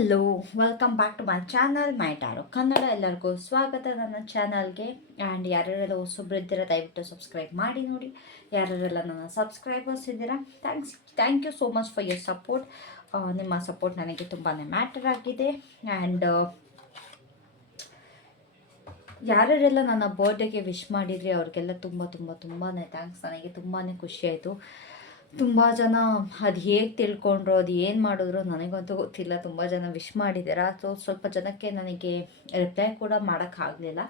Hello, welcome back to my channel my tarot Kannada. ಎಲ್ಲರಿಗೂ ಸ್ವಾಗತ ನನ್ನ ಚಾನಲ್ಗೆ. ಆ್ಯಂಡ್ ಯಾರ್ಯಾರೆಲ್ಲ ಹೊಸೊಬ್ರು ಇದ್ದೀರಾ ದಯವಿಟ್ಟು ಸಬ್ಸ್ಕ್ರೈಬ್ ಮಾಡಿ ನೋಡಿ. ಯಾರ್ಯಾರೆಲ್ಲ ನನ್ನ ಸಬ್ಸ್ಕ್ರೈಬರ್ಸ್ ಇದ್ದೀರಾ, thank you so much for your support. ನಿಮ್ಮ ಸಪೋರ್ಟ್ ನನಗೆ ತುಂಬಾ ಮ್ಯಾಟರ್ ಆಗಿದೆ. ಆ್ಯಂಡ್ ಯಾರ್ಯಾರೆಲ್ಲ ನನ್ನ ಬರ್ಡೇಗೆ ವಿಶ್ ಮಾಡಿದ್ರಿ ಅವ್ರಿಗೆಲ್ಲ ತುಂಬ ತುಂಬ ತುಂಬಾ ಥ್ಯಾಂಕ್ಸ್. ನನಗೆ ತುಂಬಾ ಖುಷಿ ಆಯಿತು. ತುಂಬ ಜನ ಅದು ಹೇಗೆ ತಿಳ್ಕೊಂಡ್ರು, ಅದು ಏನು ಮಾಡಿದ್ರು ನನಗಂತೂ ಗೊತ್ತಿಲ್ಲ. ತುಂಬ ಜನ ವಿಶ್ ಮಾಡಿದ್ದೀರಾ. ಸೊ ಸ್ವಲ್ಪ ಜನಕ್ಕೆ ನನಗೆ ರಿಪ್ಲೈ ಕೂಡ ಮಾಡೋಕ್ಕಾಗಲಿಲ್ಲ.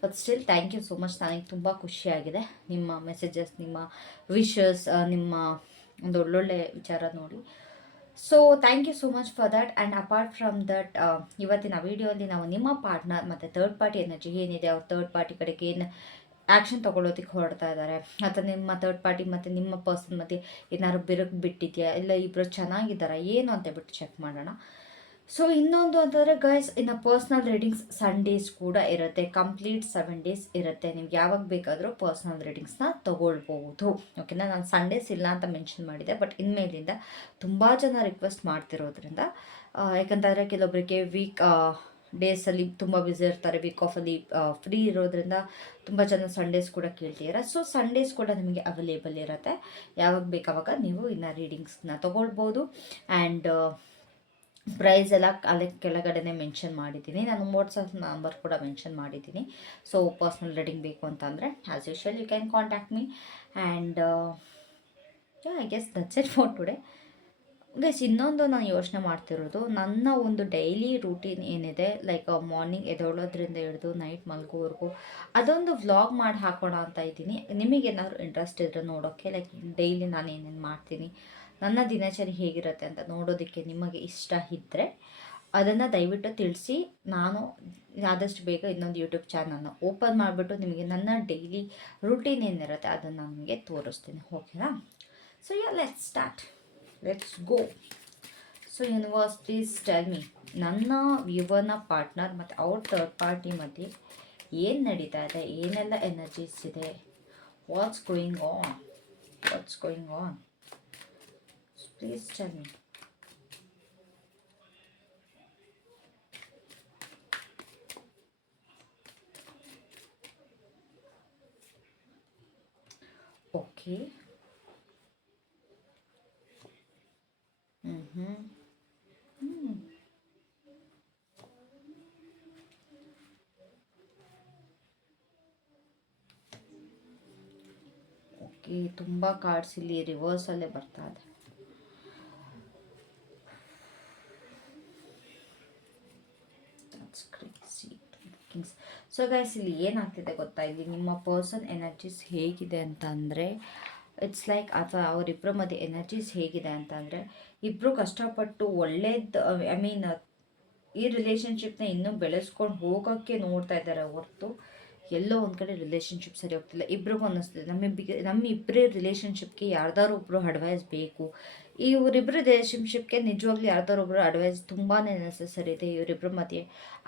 But still thank you so much. ನನಗೆ ತುಂಬ ಖುಷಿಯಾಗಿದೆ ನಿಮ್ಮ ಮೆಸೇಜಸ್, ನಿಮ್ಮ ವಿಶಸ್, ನಿಮ್ಮ ಒಂದು ಒಳ್ಳೊಳ್ಳೆ ವಿಚಾರ ನೋಡಿ. So thank you so much for that. And apart from that, ಇವತ್ತಿನ ವಿಡಿಯೋಲಿ ನಾವು ನಿಮ್ಮ ಪಾರ್ಟ್ನರ್ ಮತ್ತು ಥರ್ಡ್ ಪಾರ್ಟಿ ಎನರ್ಜಿ ಏನಿದೆ, ಅವ್ರ ಥರ್ಡ್ ಪಾರ್ಟಿ ಕಡೆಗೆ ಏನು ಆ್ಯಕ್ಷನ್ ತೊಗೊಳೋದಕ್ಕೆ ಹೊರಡ್ತಾ ಇದ್ದಾರೆ, ಅಥವಾ ನಿಮ್ಮ ಥರ್ಡ್ ಪಾರ್ಟಿ ಮತ್ತು ನಿಮ್ಮ ಪರ್ಸನ್ ಮಧ್ಯೆ ಏನಾದ್ರು ಬಿರುಕು ಬಿಟ್ಟಿದೆಯಾ, ಇಲ್ಲ ಇಬ್ಬರು ಚೆನ್ನಾಗಿದ್ದಾರಾ ಏನು ಅಂತ ಬಿಟ್ಟು ಚೆಕ್ ಮಾಡೋಣ. ಸೊ ಇನ್ನೊಂದು ಅಂತಂದರೆ ಗೈಸ್, ಇನ್ನು ಪರ್ಸ್ನಲ್ ರೀಡಿಂಗ್ಸ್ ಸಂಡೇಸ್ ಕೂಡ ಇರುತ್ತೆ. ಕಂಪ್ಲೀಟ್ 7 days ಇರುತ್ತೆ. ನಿಮ್ಗೆ ಯಾವಾಗ ಬೇಕಾದರೂ ಪರ್ಸ್ನಲ್ ರೀಡಿಂಗ್ಸ್ನ ತೊಗೊಳ್ಬೋದು. ಓಕೆನಾ. ನಾನು ಸಂಡೇಸ್ ಇಲ್ಲ ಅಂತ ಮೆನ್ಷನ್ ಮಾಡಿದೆ, ಬಟ್ ಇನ್ಮೇಲಿಂದ ತುಂಬ ಜನ ರಿಕ್ವೆಸ್ಟ್ ಮಾಡ್ತಿರೋದ್ರಿಂದ, ಯಾಕಂತಂದರೆ ಕೆಲವೊಬ್ಬರಿಗೆ ಡೇಸಲ್ಲಿ ತುಂಬ ಬ್ಯುಸಿ ಇರ್ತಾರೆ, ವೀಕ್ ಆಫಲ್ಲಿ ಫ್ರೀ ಇರೋದ್ರಿಂದ ತುಂಬ ಜನ ಸಂಡೇಸ್ ಕೂಡ ಕೇಳ್ತಿದ್ದಾರೆ. ಸೊ ಸಂಡೇಸ್ ಕೂಡ ನಿಮಗೆ ಅವೈಲೇಬಲ್ ಇರುತ್ತೆ. ಯಾವಾಗ ಬೇಕಾವಾಗ ನೀವು ಇನ್ನು ರೀಡಿಂಗ್ಸ್ನ ತೊಗೊಳ್ಬೋದು. ಆ್ಯಂಡ್ ಪ್ರೈಸ್ ಎಲ್ಲ ಅಲ್ಲಿ ಕೆಳಗಡೆನೆ ಮೆನ್ಷನ್ ಮಾಡಿದ್ದೀನಿ. ನಾನು ವಾಟ್ಸಪ್ ನಂಬರ್ ಕೂಡ ಮೆನ್ಷನ್ ಮಾಡಿದ್ದೀನಿ. ಸೊ ಪರ್ಸ್ನಲ್ ರೀಡಿಂಗ್ ಬೇಕು ಅಂತಂದರೆ as usual you can contact me. And I guess that's it for today. Guys, ಇನ್ನೊಂದು ನಾನು ಯೋಚನೆ ಮಾಡ್ತಿರೋದು, ನನ್ನ ಒಂದು ಡೈಲಿ ರೂಟೀನ್ ಏನಿದೆ, ಲೈಕ್ ಮಾರ್ನಿಂಗ್ ಎದ್ದೇಳೋದ್ರಿಂದ ಹಿಡಿದು ನೈಟ್ ಮಲ್ಗೋವರೆಗೂ ಅದೊಂದು ವ್ಲಾಗ್ ಮಾಡಿ ಹಾಕೋಣ ಅಂತ ಇದ್ದೀನಿ. ನಿಮಗೇನಾದ್ರು ಇಂಟ್ರೆಸ್ಟ್ ಇದ್ದರೆ ನೋಡೋಕ್ಕೆ, ಲೈಕ್ ಡೈಲಿ ನಾನು ಏನೇನು ಮಾಡ್ತೀನಿ, ನನ್ನ ದಿನಚರಿ ಹೇಗಿರುತ್ತೆ ಅಂತ ನೋಡೋದಕ್ಕೆ ನಿಮಗೆ ಇಷ್ಟ ಇದ್ದರೆ ಅದನ್ನು ದಯವಿಟ್ಟು ತಿಳಿಸಿ. ನಾನು ಆದಷ್ಟು ಬೇಗ ಇನ್ನೊಂದು ಯೂಟ್ಯೂಬ್ ಚಾನಲ್ನ ಓಪನ್ ಮಾಡಿಬಿಟ್ಟು ನಿಮಗೆ ನನ್ನ ಡೈಲಿ ರೂಟೀನ್ ಏನಿರುತ್ತೆ ಅದನ್ನು ನಿಮಗೆ ತೋರಿಸ್ತೀನಿ. ಓಕೆನಾ. So let's start. Let's go. So universe, please tell ಮಿ, ನನ್ನ ವ್ಯೂವರ್ನ ಪಾರ್ಟ್ನರ್ ಮತ್ತು ಅವ್ರ ಥರ್ಡ್ ಪಾರ್ಟಿ ಮಧ್ಯೆ ಏನು ನಡೀತಾ ಇದೆ, ಏನೆಲ್ಲ ಎನರ್ಜೀಸ್ ಇದೆ, what's going on, please tell me. Okay. Okay, ತುಂಬ ಕಾರ್ಡ್ಸ್ ಇಲ್ಲಿ ರಿವರ್ಸಲ್ಲೇ ಬರ್ತಾ ಇದೆ. ಸೊ ಗೈಸ್, ಇಲ್ಲಿ ಏನಾಗ್ತಿದೆ ಗೊತ್ತಾ, ಇಲ್ಲಿ ನಿಮ್ಮ ಪರ್ಸನ್ ಎನರ್ಜೀಸ್ ಹೇಗಿದೆ ಅಂತ ಅಂದರೆ, ಇಟ್ಸ್ ಲೈಕ್, ಅಥವಾ ಅವರಿಬ್ಬರ ಮಧ್ಯೆ ಎನರ್ಜೀಸ್ ಹೇಗಿದೆ ಅಂತ ಅಂದರೆ, ಇಬ್ಬರು ಕಷ್ಟಪಟ್ಟು ಒಳ್ಳೇದು, ಐ ಮೀನ್ ಈ ರಿಲೇಷನ್ಶಿಪ್ನ ಇನ್ನೂ ಬೆಳೆಸ್ಕೊಂಡು ಹೋಗೋಕ್ಕೆ ನೋಡ್ತಾ ಇದ್ದಾರೆ ಹೊರತು ಎಲ್ಲೋ ಒಂದು ಕಡೆ ರಿಲೇಷನ್ಶಿಪ್ ಸರಿ ಹೋಗ್ತಿಲ್ಲ. ಇಬ್ರಿಗೂ ಅನ್ನಿಸ್ತಿದೆ ನಮ್ಮಿಬ್ಬರೇ ರಿಲೇಷನ್ಶಿಪ್ಗೆ ಯಾರ್ದಾರು ಒಬ್ಬರು ಅಡ್ವೈಸ್ ಬೇಕು. ಇವರಿಬ್ಬರು ರಿಲೇಷನ್ಶಿಪ್ಗೆ ನಿಜವಾಗ್ಲೂ ಯಾರ್ದಾರು ಒಬ್ಬರು ಅಡ್ವೈಸ್ ತುಂಬಾ ನೆಸೆಸರಿ ಇದೆ. ಇವರಿಬ್ಬರ ಮಧ್ಯೆ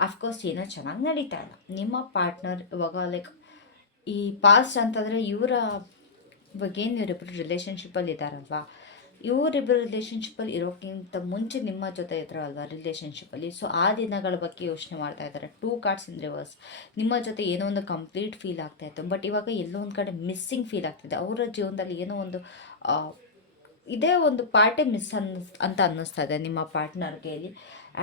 ಅಫ್ಕೋರ್ಸ್ ಏನೋ ಚೆನ್ನಾಗಿ ನಡೀತಾ ಇಲ್ಲ. ನಿಮ್ಮ ಪಾರ್ಟ್ನರ್ ಇವಾಗ ಲೈಕ್ ಈ ಪಾಸ್ಟ್ ಅಂತಂದರೆ ಇವರ ಇವಾಗೇನು ಇವರಿಬ್ಬರು ರಿಲೇಷನ್ಶಿಪ್ಪಲ್ಲಿ ಇದ್ದಾರಲ್ವಾ, ಇವರಿಬ್ಬರು ರಿಲೇಷನ್ಶಿಪ್ಪಲ್ಲಿ ಇರೋಕ್ಕಿಂತ ಮುಂಚೆ ನಿಮ್ಮ ಜೊತೆ ಇದ್ರಲ್ವ ರಿಲೇಷನ್ಶಿಪ್ಪಲ್ಲಿ, ಸೊ ಆ ದಿನಗಳ ಬಗ್ಗೆ ಯೋಚನೆ ಮಾಡ್ತಾ ಇದ್ದಾರೆ. 2 cards ಇನ್ ರಿವರ್ಸ್. ನಿಮ್ಮ ಜೊತೆ ಏನೋ ಒಂದು ಕಂಪ್ಲೀಟ್ ಫೀಲ್ ಆಗ್ತಾ ಇತ್ತು, ಬಟ್ ಇವಾಗ ಎಲ್ಲೋ ಒಂದು ಕಡೆ ಮಿಸ್ಸಿಂಗ್ ಫೀಲ್ ಆಗ್ತಿದೆ. ಅವರ ಜೀವನದಲ್ಲಿ ಏನೋ ಒಂದು ಇದೇ ಒಂದು ಪಾರ್ಟೇ ಮಿಸ್ ಅಂತ ಅನ್ನಿಸ್ತಾ ಇದೆ ನಿಮ್ಮ ಪಾರ್ಟ್ನರ್ಗೆ ಇಲ್ಲಿ.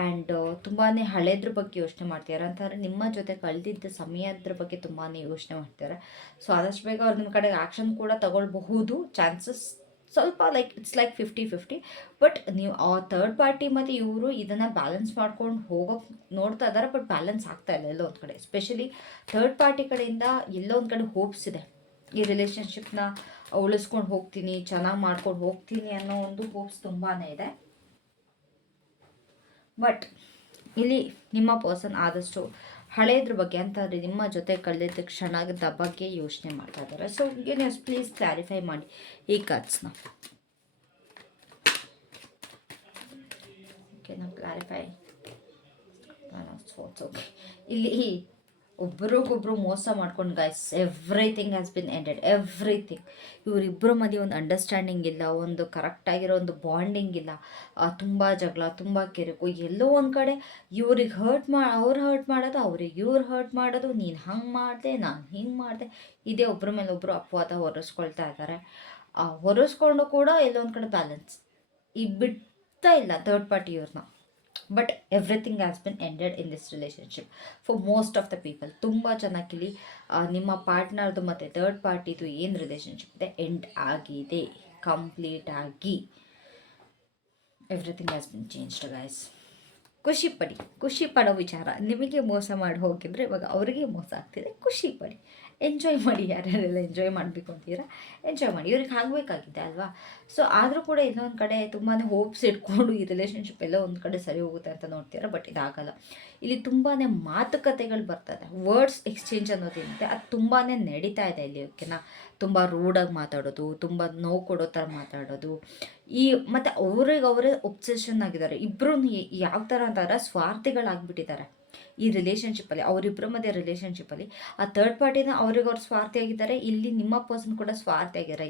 ಆ್ಯಂಡ್ ತುಂಬಾ ಹಳೆದ್ರ ಬಗ್ಗೆ ಯೋಚನೆ ಮಾಡ್ತಿದ್ದಾರೆ ಅಂತಂದರೆ ನಿಮ್ಮ ಜೊತೆ ಕಳೆದಿದ್ದ ಸಮಯದ್ರ ಬಗ್ಗೆ ತುಂಬಾ ಯೋಚನೆ ಮಾಡ್ತಿದ್ದಾರೆ. ಸೊ ಆದಷ್ಟು ಬೇಗ ಅವ್ರು ನಿಮ್ಮ ಕಡೆ ಆ್ಯಕ್ಷನ್ ಕೂಡ ತಗೊಳ್ಬಹುದು. ಚಾನ್ಸಸ್ ಸ್ವಲ್ಪ ಇಟ್ಸ್ ಲೈಕ್ 50-50. ಬಟ್ ನೀವು ಆ ಥರ್ಡ್ ಪಾರ್ಟಿ ಮತ್ತು ಇವರು ಇದನ್ನು ಬ್ಯಾಲೆನ್ಸ್ ಮಾಡ್ಕೊಂಡು ಹೋಗೋಕೆ ನೋಡ್ತಾ ಇದ್ದಾರೆ, ಬಟ್ ಬ್ಯಾಲೆನ್ಸ್ ಆಗ್ತಾ ಇಲ್ಲ ಎಲ್ಲೋ ಒಂದು ಕಡೆ. ಎಸ್ಪೆಷಲಿ ಥರ್ಡ್ ಪಾರ್ಟಿ ಕಡೆಯಿಂದ ಎಲ್ಲೋ ಒಂದು ಕಡೆ ಹೋಪ್ಸ್ ಇದೆ, ಈ ರಿಲೇಷನ್ಶಿಪ್ನ ಉಳಿಸ್ಕೊಂಡು ಹೋಗ್ತೀನಿ, ಚೆನ್ನಾಗಿ ಮಾಡ್ಕೊಂಡು ಹೋಗ್ತೀನಿ ಅನ್ನೋ ಒಂದು ಹೋಪ್ಸ್ ತುಂಬಾ ಇದೆ. ಬಟ್ ಇಲ್ಲಿ ನಿಮ್ಮ ಪರ್ಸನ್ ಆದಷ್ಟು ಹಳೆಯದ್ರ ಬಗ್ಗೆ ಅಂತಂದರೆ ನಿಮ್ಮ ಜೊತೆ ಕಳೆದ ಕ್ಷಣದ ಬಗ್ಗೆ ಯೋಚನೆ ಮಾಡ್ತಾ ಇದ್ದಾರೆ. ಸೊ ಯೂನಿವರ್ಸ್, ಪ್ಲೀಸ್ ಕ್ಲಾರಿಫೈ ಮಾಡಿ ಈ ಕಾರ್ಡ್ಸ್ನ. ಓಕೆ, ನಾವು ಕ್ಲಾರಿಫೈ ಓಕೆ. ಇಲ್ಲಿ ಒಬ್ರಿಗೊಬ್ರು ಮೋಸ ಮಾಡ್ಕೊಂಡು guys everything has been ended, everything. ಇವರಿಬ್ಬರ ಮಧ್ಯೆ ಒಂದು ಅಂಡರ್ಸ್ಟ್ಯಾಂಡಿಂಗ್ ಇಲ್ಲ, ಒಂದು ಕರೆಕ್ಟಾಗಿರೋ ಒಂದು ಬಾಂಡಿಂಗ್ ಇಲ್ಲ. ತುಂಬ ಜಗಳ, ತುಂಬ ಕೆರಕು, ಎಲ್ಲೋ ಒಂದು ಕಡೆ ಇವ್ರಿಗೆ ಅವ್ರು ಹರ್ಟ್ ಮಾಡೋದು, ಅವ್ರಿಗೆ ಇವ್ರು ಹರ್ಟ್ ಮಾಡೋದು, ನೀನು ಹಂಗೆ ಮಾಡಿದೆ, ನಾನು ಹಿಂಗೆ ಮಾಡಿದೆ, ಇದೇ ಒಬ್ಬರ ಮೇಲೆ ಒಬ್ಬರು ಅಪವಾದ ಹೊರಿಸ್ಕೊಳ್ತಾ ಇದ್ದಾರೆ. ಹೊರಿಸ್ಕೊಂಡು ಕೂಡ ಎಲ್ಲೊಂದು ಕಡೆ ಬ್ಯಾಲೆನ್ಸ್ ಈ ಬಿಡ್ತಾ ಇಲ್ಲ ಥರ್ಡ್ ಪಾರ್ಟಿ ಇವ್ರನ್ನ. But everything has been ended in this relationship for most of the people. ತುಂಬ ಚೆನ್ನಾಗಿಲ್ಲಿ ನಿಮ್ಮ ಪಾರ್ಟ್ನರ್ದು ಮತ್ತು ಥರ್ಡ್ ಪಾರ್ಟಿದು ಏನು ರಿಲೇಷನ್ಶಿಪ್ ಇದೆ ಎಂಡ್ ಆಗಿದೆ ಕಂಪ್ಲೀಟ್ ಆಗಿ. Everything has been changed guys. ಖುಷಿ ಪಡೋ ವಿಚಾರ. ನಿಮಗೆ ಮೋಸ ಮಾಡಿ ಹೋಗಿದ್ರೆ ಇವಾಗ ಅವರಿಗೆ ಮೋಸ ಆಗ್ತಿದೆ, ಖುಷಿ ಪಡಿ, ಎಂಜಾಯ್ ಮಾಡಿ. ಯಾರ್ಯಾರೆಲ್ಲ ಎಂಜಾಯ್ ಮಾಡಬೇಕು ಅಂತೀರಾ ಎಂಜಾಯ್ ಮಾಡಿ, ಇವ್ರಿಗೆ ಆಗಬೇಕಾಗಿದೆ ಅಲ್ವಾ. ಸೊ ಆದರೂ ಕೂಡ ಇನ್ನೊಂದು ಕಡೆ ತುಂಬಾ ಹೋಪ್ಸ್ ಇಟ್ಕೊಂಡು ಈ ರಿಲೇಷನ್ಶಿಪ್ ಎಲ್ಲ ಒಂದು ಕಡೆ ಸರಿ ಹೋಗುತ್ತೆ ಅಂತ ನೋಡ್ತೀರಾ, ಬಟ್ ಇದಾಗಲ್ಲ. ಇಲ್ಲಿ ತುಂಬಾ ಮಾತುಕತೆಗಳು ಬರ್ತದೆ, ವರ್ಡ್ಸ್ ಎಕ್ಸ್ಚೇಂಜ್ ಅನ್ನೋದೇನಿದೆ ಅದು ತುಂಬಾ ನಡೀತಾ ಇದೆ ಇಲ್ಲಿ. ಓಕೆನಾ, ತುಂಬ ರೂಡಾಗಿ ಮಾತಾಡೋದು, ತುಂಬ ನೋವು ಕೊಡೋ ಥರ ಮಾತಾಡೋದು, ಮತ್ತು ಅವರೇ ಒಬ್ಸೆಷನ್ ಆಗಿದ್ದಾರೆ. ಇಬ್ಬರು ಯಾವ ಥರ ಅಂತಂದ್ರೆ ಸ್ವಾರ್ಥಿಗಳಾಗ್ಬಿಟ್ಟಿದ್ದಾರೆ ಈ ರಿಲೇಷನ್ಶಿಪ್ಪಲ್ಲಿ. ಅವರಿಬ್ಬರ ಮಧ್ಯೆ ರಿಲೇಷನ್ಶಿಪ್ಪಲ್ಲಿ ಆ ಥರ್ಡ್ ಪಾರ್ಟಿನ ಅವ್ರು ಸ್ವಾರ್ಥಿಯಾಗಿದ್ದಾರೆ, ಇಲ್ಲಿ ನಿಮ್ಮ ಪರ್ಸನ್ ಕೂಡ ಸ್ವಾರ್ಥಿಯಾಗಿದ್ದಾರೆ.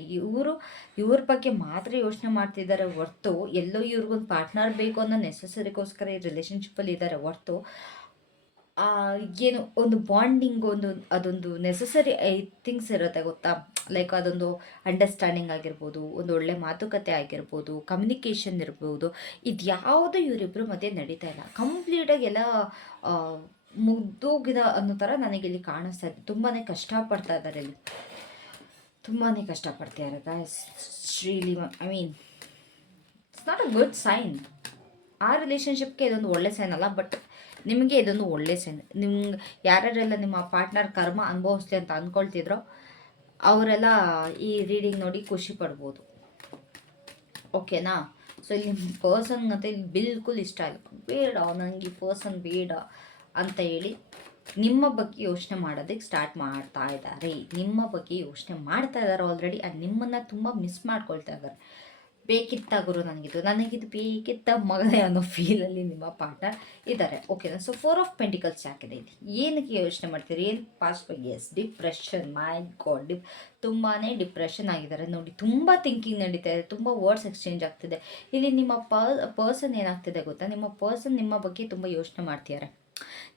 ಇವ್ರ ಬಗ್ಗೆ ಮಾತ್ರ ಯೋಚನೆ ಮಾಡ್ತಿದ್ದಾರೆ ಹೊರ್ತು ಎಲ್ಲೋ ಇವ್ರಿಗೊಂದು ಪಾರ್ಟ್ನರ್ ಬೇಕು ಅನ್ನೋ ನೆಸಸರಿಗೋಸ್ಕರ ಈ ರಿಲೇಷನ್ಶಿಪ್ಪಲ್ಲಿ ಇದ್ದಾರೆ ಹೊರ್ತು ಏನು ಒಂದು ಬಾಂಡಿಂಗ್, ಅದೊಂದು ನೆಸಸರಿ ಥಿಂಗ್ಸ್ ಇರುತ್ತೆ ಗೊತ್ತಾ. ಲೈಕ್ ಅದೊಂದು ಅಂಡರ್ಸ್ಟ್ಯಾಂಡಿಂಗ್ ಆಗಿರ್ಬೋದು, ಒಂದು ಒಳ್ಳೆ ಮಾತುಕತೆ ಆಗಿರ್ಬೋದು, ಕಮ್ಯುನಿಕೇಷನ್ ಇರ್ಬೋದು, ಇದು ಯಾವುದು ಇವರಿಬ್ಬರ ಮಧ್ಯೆ ನಡೀತಾ ಇಲ್ಲ. ಕಂಪ್ಲೀಟಾಗಿ ಎಲ್ಲ ಮುಗ್ದೋಗಿದ ಅನ್ನೋ ಥರ ನನಗಿಲ್ಲಿ ಕಾಣಿಸ್ತಾ ಇದೆ. ತುಂಬಾ ಕಷ್ಟಪಡ್ತಾ ಇದ್ದಾರೆ ಇಲ್ಲಿ, ತುಂಬಾ ಕಷ್ಟಪಡ್ತಿದ್ದಾರೆ guys. Really I mean it's not a good sign. ಆ ರಿಲೇಷನ್ಶಿಪ್ಗೆ ಇದೊಂದು ಒಳ್ಳೆ ಸೈನ್ ಅಲ್ಲ, ಬಟ್ ನಿಮಗೆ ಇದೊಂದು ಒಳ್ಳೆ ಸೈನ್. ನಿಮ್ಗೆ ಯಾರ್ಯಾರೆಲ್ಲ ನಿಮ್ಮ ಪಾರ್ಟ್ನರ್ ಕರ್ಮ ಅನುಭವಿಸ್ಲಿ ಅಂತ ಅಂದ್ಕೊಳ್ತಿದ್ರೋ ಅವರೆಲ್ಲ ಈ ರೀಡಿಂಗ್ ನೋಡಿ ಖುಷಿ ಪಡ್ಬೋದು. ಓಕೆನಾ. ಸೊ ಇಲ್ಲಿ ನಿಮ್ಮ ಪರ್ಸನ್ ಅಂತ ಇಲ್ಲಿ ಬಿಲ್ಕುಲ್ ಇಷ್ಟ ಇಲ್ಲ, ಬೇಡ ನನಗೆ ಈ ಪರ್ಸನ್ ಬೇಡ ಅಂತ ಹೇಳಿ ನಿಮ್ಮ ಬಗ್ಗೆ ಯೋಚನೆ ಮಾಡೋದಕ್ಕೆ ಸ್ಟಾರ್ಟ್ ಮಾಡ್ತಾ ಇದ್ದಾರೆ. ನಿಮ್ಮ ಬಗ್ಗೆ ಯೋಚನೆ ಮಾಡ್ತಾ ಇದ್ದಾರೆ ಆಲ್ರೆಡಿ. ನಿಮ್ಮನ್ನು ತುಂಬ ಮಿಸ್ ಮಾಡ್ಕೊಳ್ತಾ ಇದ್ದಾರೆ. ಬೇಕಿತ್ತ ಗುರು ನನಗಿದು ಬೇಕಿತ್ತ ಮಗನೇ ಅನ್ನೋ ಫೀಲಲ್ಲಿ ನಿಮ್ಮ ಪಾರ್ಟ್ನರ್ ಇದ್ದಾರೆ. ಓಕೆನಾ. ಸೊ 4 ಆಫ್ ಪೆಂಟಿಕಲ್ಸ್ ಯಾಕಿದೆ ಇದು, ಏನಕ್ಕೆ ಯೋಚನೆ ಮಾಡ್ತೀರಿ, ಏನು ಪಾಸ್ಟ್ ಬಗ್ಗೆ? Yes, depression. ಮೈ ಗಾಡ್, ತುಂಬಾ ಡಿಪ್ರೆಷನ್ ಆಗಿದ್ದಾರೆ ನೋಡಿ. ತುಂಬ ಥಿಂಕಿಂಗ್ ನಡೀತಾ ಇದೆ, ತುಂಬ ವರ್ಡ್ಸ್ ಎಕ್ಸ್ಚೇಂಜ್ ಆಗ್ತಿದೆ. ಇಲ್ಲಿ ನಿಮ್ಮ ಪರ್ಸನ್ ಏನಾಗ್ತಿದೆ ಗೊತ್ತಾ, ನಿಮ್ಮ ಪರ್ಸನ್ ನಿಮ್ಮ ಬಗ್ಗೆ ತುಂಬ ಯೋಚನೆ ಮಾಡ್ತಿದ್ದಾರೆ.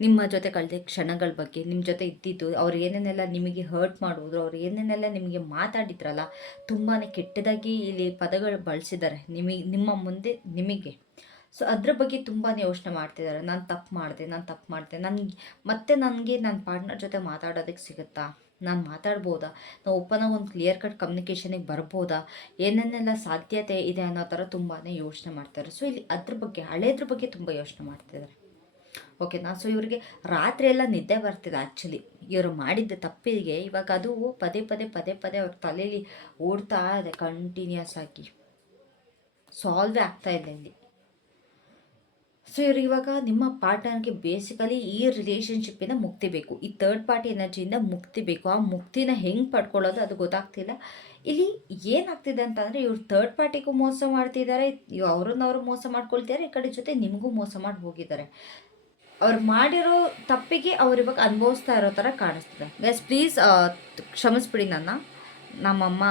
ನಿಮ್ಮ ಜೊತೆ ಕಳೆದ ಕ್ಷಣಗಳ ಬಗ್ಗೆ, ನಿಮ್ಮ ಜೊತೆ ಇದ್ದಿದ್ದು, ಅವ್ರು ಏನೇನೆಲ್ಲ ನಿಮಗೆ ಹರ್ಟ್ ಮಾಡುವುದು, ಅವ್ರು ಏನೇನೆಲ್ಲ ನಿಮಗೆ ಮಾತಾಡಿದ್ರಲ್ಲ, ತುಂಬಾ ಕೆಟ್ಟದಾಗಿ ಇಲ್ಲಿ ಪದಗಳು ಬಳಸಿದ್ದಾರೆ ನಿಮ್ಮ ಮುಂದೆ ನಿಮಗೆ. ಸೊ ಅದ್ರ ಬಗ್ಗೆ ತುಂಬಾ ಯೋಚನೆ ಮಾಡ್ತಿದ್ದಾರೆ. ನಾನು ತಪ್ಪು ಮಾಡಿದೆ, ನನಗೆ ನನ್ನ ಪಾರ್ಟ್ನರ್ ಜೊತೆ ಮಾತಾಡೋದಕ್ಕೆ ಸಿಗುತ್ತಾ, ನಾನು ಮಾತಾಡ್ಬೋದಾ, ನಾವು ಓಪನಾಗಿ ಒಂದು ಕ್ಲಿಯರ್ ಕಟ್ ಕಮ್ಯುನಿಕೇಷನಿಗೆ ಬರ್ಬೋದಾ, ಏನೇನೆಲ್ಲ ಸಾಧ್ಯತೆ ಇದೆ ಅನ್ನೋ ಥರ ತುಂಬಾ ಯೋಚನೆ ಮಾಡ್ತಾರೆ. ಸೊ ಇಲ್ಲಿ ಅದ್ರ ಬಗ್ಗೆ, ಹಳೇದ್ರ ಬಗ್ಗೆ ತುಂಬ ಯೋಚನೆ ಮಾಡ್ತಿದ್ದಾರೆ. ಓಕೆನಾ. ಸೊ ಇವರಿಗೆ ರಾತ್ರಿ ಎಲ್ಲ ನಿದ್ದೆ ಬರ್ತಿದೆ. ಆ್ಯಕ್ಚುಲಿ ಇವರು ಮಾಡಿದ್ದ ತಪ್ಪಿಗೆ ಇವಾಗ ಅದು ಪದೇ ಅವ್ರ ತಲೆಯಲ್ಲಿ ಓಡ್ತಾ ಇದೆ ಕಂಟಿನ್ಯೂಸ್ ಆಗಿ, ಸಾಲ್ವೇ ಆಗ್ತಾ ಇದೆ ಇಲ್ಲಿ. ಸೊ ಇವ್ರಿಗೆ ಇವಾಗ ನಿಮ್ಮ ಪಾರ್ಟ್ನರ್ಗೆ ಬೇಸಿಕಲಿ ಈ ರಿಲೇಷನ್ಶಿಪ್ಪಿಂದ ಮುಕ್ತಿ ಬೇಕು, ಈ ಥರ್ಡ್ ಪಾರ್ಟಿ ಎನರ್ಜಿಯಿಂದ ಮುಕ್ತಿ ಬೇಕು. ಆ ಮುಕ್ತಿನ ಹೆಂಗೆ ಪಡ್ಕೊಳ್ಳೋದು ಅದು ಗೊತ್ತಾಗ್ತಿಲ್ಲ. ಇಲ್ಲಿ ಏನಾಗ್ತಿದೆ ಅಂತಂದರೆ ಇವ್ರು ಥರ್ಡ್ ಪಾರ್ಟಿಗೂ ಮೋಸ ಮಾಡ್ತಿದ್ದಾರೆ, ಅವ್ರನ್ನವ್ರು ಮೋಸ ಮಾಡ್ಕೊಳ್ತಿದ್ದಾರೆ, ಈ ಕಡೆ ಜೊತೆ ನಿಮಗೂ ಮೋಸ ಮಾಡಿ ಹೋಗಿದ್ದಾರೆ. ಅವ್ರು ಮಾಡಿರೋ ತಪ್ಪಿಗೆ ಅವ್ರು ಇವಾಗ ಅನುಭವಿಸ್ತಾ ಇರೋ ಥರ ಕಾಣಿಸ್ತಿದೆ. ಗೈಸ್ ಪ್ಲೀಸ್ ಕ್ಷಮಿಸ್ಬಿಡಿ, ನಮ್ಮಮ್ಮ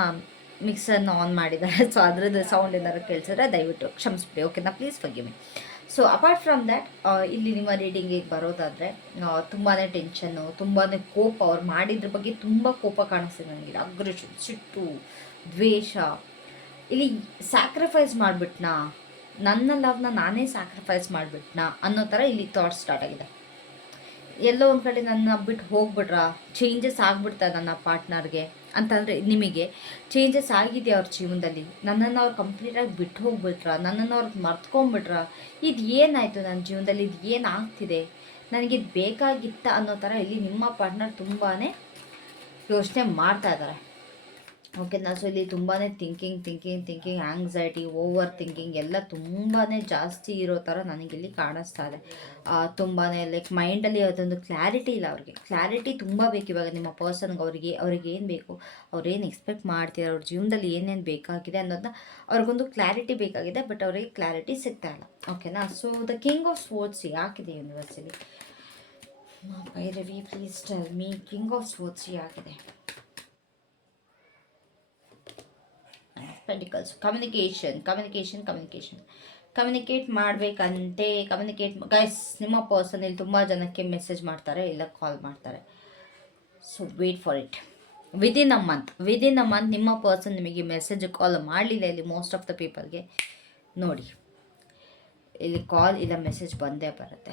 ಮಿಕ್ಸರ್ನ ಆನ್ ಮಾಡಿದ್ದಾರೆ. ಸೊ ಅದ್ರದ್ದು ಸೌಂಡ್ ಏನಾದ್ರು ಕೇಳಿಸಿದ್ರೆ ದಯವಿಟ್ಟು ಕ್ಷಮಿಸ್ಬಿಡಿ. ಓಕೆನಾ, please forgive me. So apart from that, ಇಲ್ಲಿ ನಿಮ್ಮ ರೀಡಿಂಗಿಗೆ ಬರೋದಾದರೆ ತುಂಬಾ ಟೆನ್ಷನ್ನು, ತುಂಬಾ ಕೋಪ, ಅವ್ರು ಮಾಡಿದ್ರ ಬಗ್ಗೆ ತುಂಬ ಕೋಪ ಕಾಣಿಸ್ತಿದೆ ನನಗೆ. ಅಗ್ರೆಷನ್, ಸಿಟ್ಟು, ದ್ವೇಷ. ಇಲ್ಲಿ ಸ್ಯಾಕ್ರಿಫೈಸ್ ಮಾಡಿಬಿಟ್ನಾ, ನನ್ನ ಲವ್ನ ನಾನೇ ಸ್ಯಾಕ್ರಿಫೈಸ್ ಮಾಡಿಬಿಟ್ನಾ ಅನ್ನೋ ಥರ ಇಲ್ಲಿ ಥಾಟ್ಸ್ ಸ್ಟಾರ್ಟ್ ಆಗಿದೆ. ಎಲ್ಲೋ ಒಂದು ಕಡೆ ನನ್ನ ಬಿಟ್ಟು ಹೋಗ್ಬಿಟ್ರಾ, ಚೇಂಜಸ್ ಆಗಿಬಿಡ್ತಾ ನನ್ನ ಪಾರ್ಟ್ನರ್ಗೆ ಅಂತಂದರೆ, ನಿಮಗೆ ಚೇಂಜಸ್ ಆಗಿದೆ ಅವ್ರ ಜೀವನದಲ್ಲಿ, ನನ್ನನ್ನು ಅವ್ರು ಕಂಪ್ಲೀಟಾಗಿ ಬಿಟ್ಟು ಹೋಗ್ಬಿಟ್ರಾ, ನನ್ನನ್ನು ಅವ್ರಿಗೆ ಮರ್ತ್ಕೊಂಡ್ಬಿಟ್ರಾ, ಇದು ಏನಾಯಿತು ನನ್ನ ಜೀವನದಲ್ಲಿ, ಇದು ಏನಾಗ್ತಿದೆ, ನನಗಿದು ಬೇಕಾಗಿತ್ತ ಅನ್ನೋ ಥರ ಇಲ್ಲಿ ನಿಮ್ಮ ಪಾರ್ಟ್ನರ್ ತುಂಬಾ ಯೋಚನೆ ಮಾಡ್ತಾ ಇದ್ದಾರೆ. ಓಕೆನಾ. ಸೊ ಇಲ್ಲಿ ತುಂಬಾ ಥಿಂಕಿಂಗ್, ಆಂಗ್ಸೈಟಿ, ಓವರ್ ಥಿಂಕಿಂಗ್ ಎಲ್ಲ ತುಂಬಾ ಜಾಸ್ತಿ ಇರೋ ಥರ ನನಗಿಲ್ಲಿ ಕಾಣಿಸ್ತಾ ಇದೆ. ತುಂಬಾ ಲೈಕ್ ಮೈಂಡಲ್ಲಿ ಅದೊಂದು ಕ್ಲಾರಿಟಿ ಇಲ್ಲ. ಅವ್ರಿಗೆ ಕ್ಲಾರಿಟಿ ತುಂಬ ಬೇಕು ಇವಾಗ ನಿಮ್ಮ ಪರ್ಸನ್ಗೆ. ಅವ್ರಿಗೆ ಏನು ಬೇಕು, ಅವ್ರೇನು ಎಕ್ಸ್ಪೆಕ್ಟ್ ಮಾಡ್ತೀರ, ಅವ್ರ ಜೀವನದಲ್ಲಿ ಏನೇನು ಬೇಕಾಗಿದೆ ಅನ್ನೋದನ್ನ ಅವ್ರಿಗೊಂದು ಕ್ಲಾರಿಟಿ ಬೇಕಾಗಿದೆ, ಬಟ್ ಅವರಿಗೆ ಕ್ಲಾರಿಟಿ ಸಿಗ್ತಾ ಇಲ್ಲ. ಓಕೆನಾ. So the king of swords ಯಾಕಿದೆ ಯೂನಿವರ್ಸಲ್ಲಿ? Bhairavi please tell me king of swords ಆಗಿದೆ. ಪೆಂಟಿಕಲ್ಸ್ ಕಮ್ಯುನಿಕೇಟ್ ಮಾಡಬೇಕಂತೆ. ಗೈಸ್, ನಿಮ್ಮ ಪರ್ಸನ್ ಇಲ್ಲಿ ತುಂಬ ಜನಕ್ಕೆ ಮೆಸೇಜ್ ಮಾಡ್ತಾರೆ, ಇಲ್ಲ ಕಾಲ್ ಮಾಡ್ತಾರೆ. So wait for it. Within a month ನಿಮ್ಮ ಪರ್ಸನ್ ನಿಮಗೆ ಮೆಸೇಜ್ ಕಾಲ್ ಮಾಡಲಿಲ್ಲ ಇಲ್ಲಿ ಮೋಸ್ಟ್ ಆಫ್ ದ ಪೀಪಲ್ಗೆ. ನೋಡಿ, ಇಲ್ಲಿ ಕಾಲ್ ಇಲ್ಲ ಮೆಸೇಜ್ ಬಂದೇ ಬರುತ್ತೆ.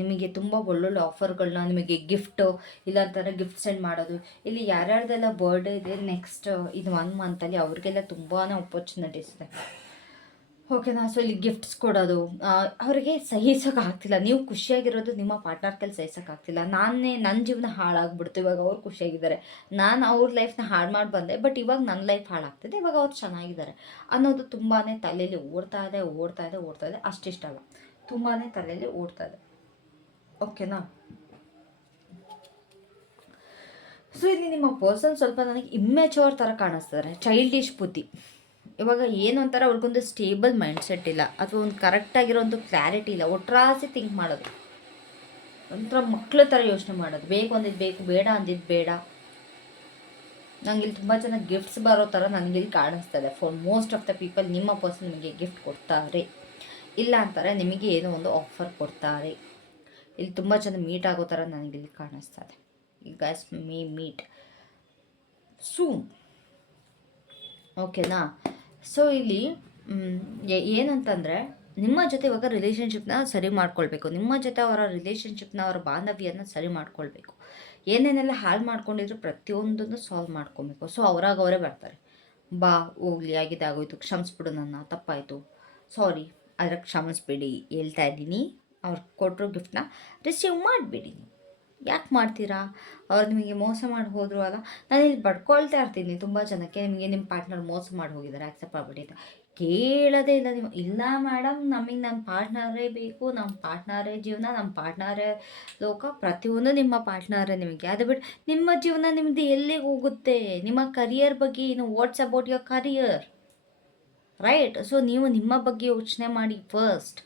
ನಿಮಗೆ ತುಂಬ ಒಳ್ಳೊಳ್ಳೆ ಆಫರ್ಗಳನ್ನ, ನಿಮಗೆ ಗಿಫ್ಟು ಇಲ್ಲ ಅಂತಾರೆ ಗಿಫ್ಟ್ ಸೆಂಡ್ ಮಾಡೋದು. ಇಲ್ಲಿ ಯಾರ್ಯಾರ್ದೆಲ್ಲ ಬರ್ಡೇ ಇದೆ ನೆಕ್ಸ್ಟ್ ಇದು 1 ಮಂತಲ್ಲಿ ಅವ್ರಿಗೆಲ್ಲ ತುಂಬಾ ಆಪರ್ಚುನಿಟೀಸ್ ಇದೆ. ಓಕೆನಾ. ಸೊ ಇಲ್ಲಿ ಗಿಫ್ಟ್ಸ್ ಕೊಡೋದು ಅವರಿಗೆ ಸಹಿಸೋಕ್ಕಾಗ್ತಿಲ್ಲ. ನೀವು ಖುಷಿಯಾಗಿರೋದು ನಿಮ್ಮ ಪಾರ್ಟ್ನರ್ ಕೈಲಿ ಸಹಿಸೋಕ್ಕಾಗ್ತಿಲ್ಲ. ನನ್ನ ಜೀವನ ಹಾಳಾಗ್ಬಿಡ್ತು, ಇವಾಗ ಅವ್ರು ಖುಷಿಯಾಗಿದ್ದಾರೆ, ನಾನು ಅವ್ರ ಲೈಫ್ನ ಹಾಳು ಮಾಡಿ ಬಂದೆ, ಬಟ್ ಇವಾಗ ನನ್ನ ಲೈಫ್ ಹಾಳಾಗ್ತಿದೆ, ಇವಾಗ ಅವ್ರು ಚೆನ್ನಾಗಿದ್ದಾರೆ ಅನ್ನೋದು ತುಂಬಾ ತಲೆಯಲ್ಲಿ ಓಡ್ತಾ ಇದೆ. ಅಷ್ಟಿಷ್ಟಲ್ಲ, ತುಂಬಾ ತಲೆಯಲ್ಲಿ ಓಡ್ತಾ ಇದೆ. ಓಕೆನಾ. ಸೊ ಇಲ್ಲಿ ನಿಮ್ಮ ಪರ್ಸನ್ ಸ್ವಲ್ಪ ನನಗೆ ಇಮ್ಮೆಚೂರ್ ಥರ ಕಾಣಿಸ್ತಾರೆ, ಚೈಲ್ಡಿಶ್ ಬುದ್ಧಿ. ಇವಾಗ ಏನು ಅಂತಾರೆ, ಅವ್ರಿಗೊಂದು ಸ್ಟೇಬಲ್ ಮೈಂಡ್ಸೆಟ್ ಇಲ್ಲ, ಅಥವಾ ಒಂದು ಕರೆಕ್ಟಾಗಿರೋ ಒಂದು ಕ್ಲಾರಿಟಿ ಇಲ್ಲ. ಒಟ್ರಾಸಿ ಥಿಂಕ್ ಮಾಡೋದು, ಒಂಥರ ಮಕ್ಕಳ ಥರ ಯೋಚನೆ ಮಾಡೋದು. ಬೇಕು ಅಂದಿದ್ದು ಬೇಕು, ಬೇಡ ಅಂದಿದ್ದು ಬೇಡ. ನಂಗಿಲ್ಲಿ ತುಂಬ ಜನ ಗಿಫ್ಟ್ಸ್ ಬರೋ ಥರ ನನಗಿಲ್ಲಿ ಕಾಣಿಸ್ತದೆ. For most of the people ನಿಮ್ಮ ಪರ್ಸನ್ ನಿಮಗೆ ಗಿಫ್ಟ್ ಕೊಡ್ತಾರೆ, ಇಲ್ಲ ಅಂತಾರೆ ನಿಮಗೆ ಏನೋ ಒಂದು ಆಫರ್ ಕೊಡ್ತಾರೆ. ಇಲ್ಲಿ ತುಂಬ ಜನ ಮೀಟ್ ಆಗೋ ಥರ ನನಗಿಲ್ಲಿ ಕಾಣಿಸ್ತದೆ. You guys may meet soon. ಓಕೆನಾ. ಸೊ ಇಲ್ಲಿ ಏನಂತಂದರೆ, ನಿಮ್ಮ ಜೊತೆ ಇವಾಗ ರಿಲೇಷನ್ಶಿಪ್ನ ಸರಿ ಮಾಡ್ಕೊಳ್ಬೇಕು. ನಿಮ್ಮ ಜೊತೆ ಅವರ ರಿಲೇಷನ್ಶಿಪ್ನ, ಅವರ ಬಾಂಧವ್ಯನ ಸರಿ ಮಾಡ್ಕೊಳ್ಬೇಕು. ಏನೇನೆಲ್ಲ ಹಾಳು ಮಾಡ್ಕೊಂಡಿದ್ರು ಪ್ರತಿಯೊಂದನ್ನು ಸಾಲ್ವ್ ಮಾಡ್ಕೊಬೇಕು. ಸೊ ಅವರೇ ಬರ್ತಾರೆ. ಬಾ ಹೋಗ್ಲಿ, ಆಗೋಯ್ತು, ಕ್ಷಮಿಸ್ಬಿಡು, ನನ್ನ ತಪ್ಪಾಯಿತು, ಸಾರಿ, ಅದರ ಕ್ಷಮಿಸ್ಬಿಡಿ ಹೇಳ್ತಾ ಇದ್ದೀನಿ. ಅವ್ರು ಕೊಟ್ಟರು ಗಿಫ್ಟನ್ನ ರಿಸೀವ್ ಮಾಡಿಬಿಡಿ. ಯಾಕೆ ಮಾಡ್ತೀರಾ? ಅವ್ರು ನಿಮಗೆ ಮೋಸ ಮಾಡಿ ಹೋದರು ಅಲ್ಲ. ನಾನು ಇಲ್ಲಿ ಬಡ್ಕೊಳ್ತಾ ಇರ್ತೀನಿ ತುಂಬ ಜನಕ್ಕೆ, ನಿಮಗೆ ನಿಮ್ಮ ಪಾರ್ಟ್ನರ್ ಮೋಸ ಮಾಡಿ ಹೋಗಿದ್ದಾರೆ, ಆಕ್ಸೆಪ್ಟ್ ಮಾಡ್ಬಿಡಿ ಅಂತ. ಕೇಳೋದೇ ಇಲ್ಲ ನೀವು. ಇಲ್ಲ ಮೇಡಮ್, ನಮಗೆ ನಮ್ಮ ಪಾರ್ಟ್ನರೇ ಬೇಕು, ನಮ್ಮ ಪಾರ್ಟ್ನರೇ ಜೀವನ, ನಮ್ಮ ಪಾರ್ಟ್ನರೇ ಲೋಕ, ಪ್ರತಿಯೊಂದು ನಿಮ್ಮ ಪಾರ್ಟ್ನರೇ ನಿಮಗೆ. ಅದು ಬಿಟ್ಟು ನಿಮ್ಮ ಜೀವನ ನಿಮ್ಮದು ಎಲ್ಲಿಗೆ ಹೋಗುತ್ತೆ? ನಿಮ್ಮ ಕರಿಯರ್ ಬಗ್ಗೆ ಏನು? What's about your career, right? So ನೀವು ನಿಮ್ಮ ಬಗ್ಗೆ ಯೋಚನೆ ಮಾಡಿ ಫಸ್ಟ್,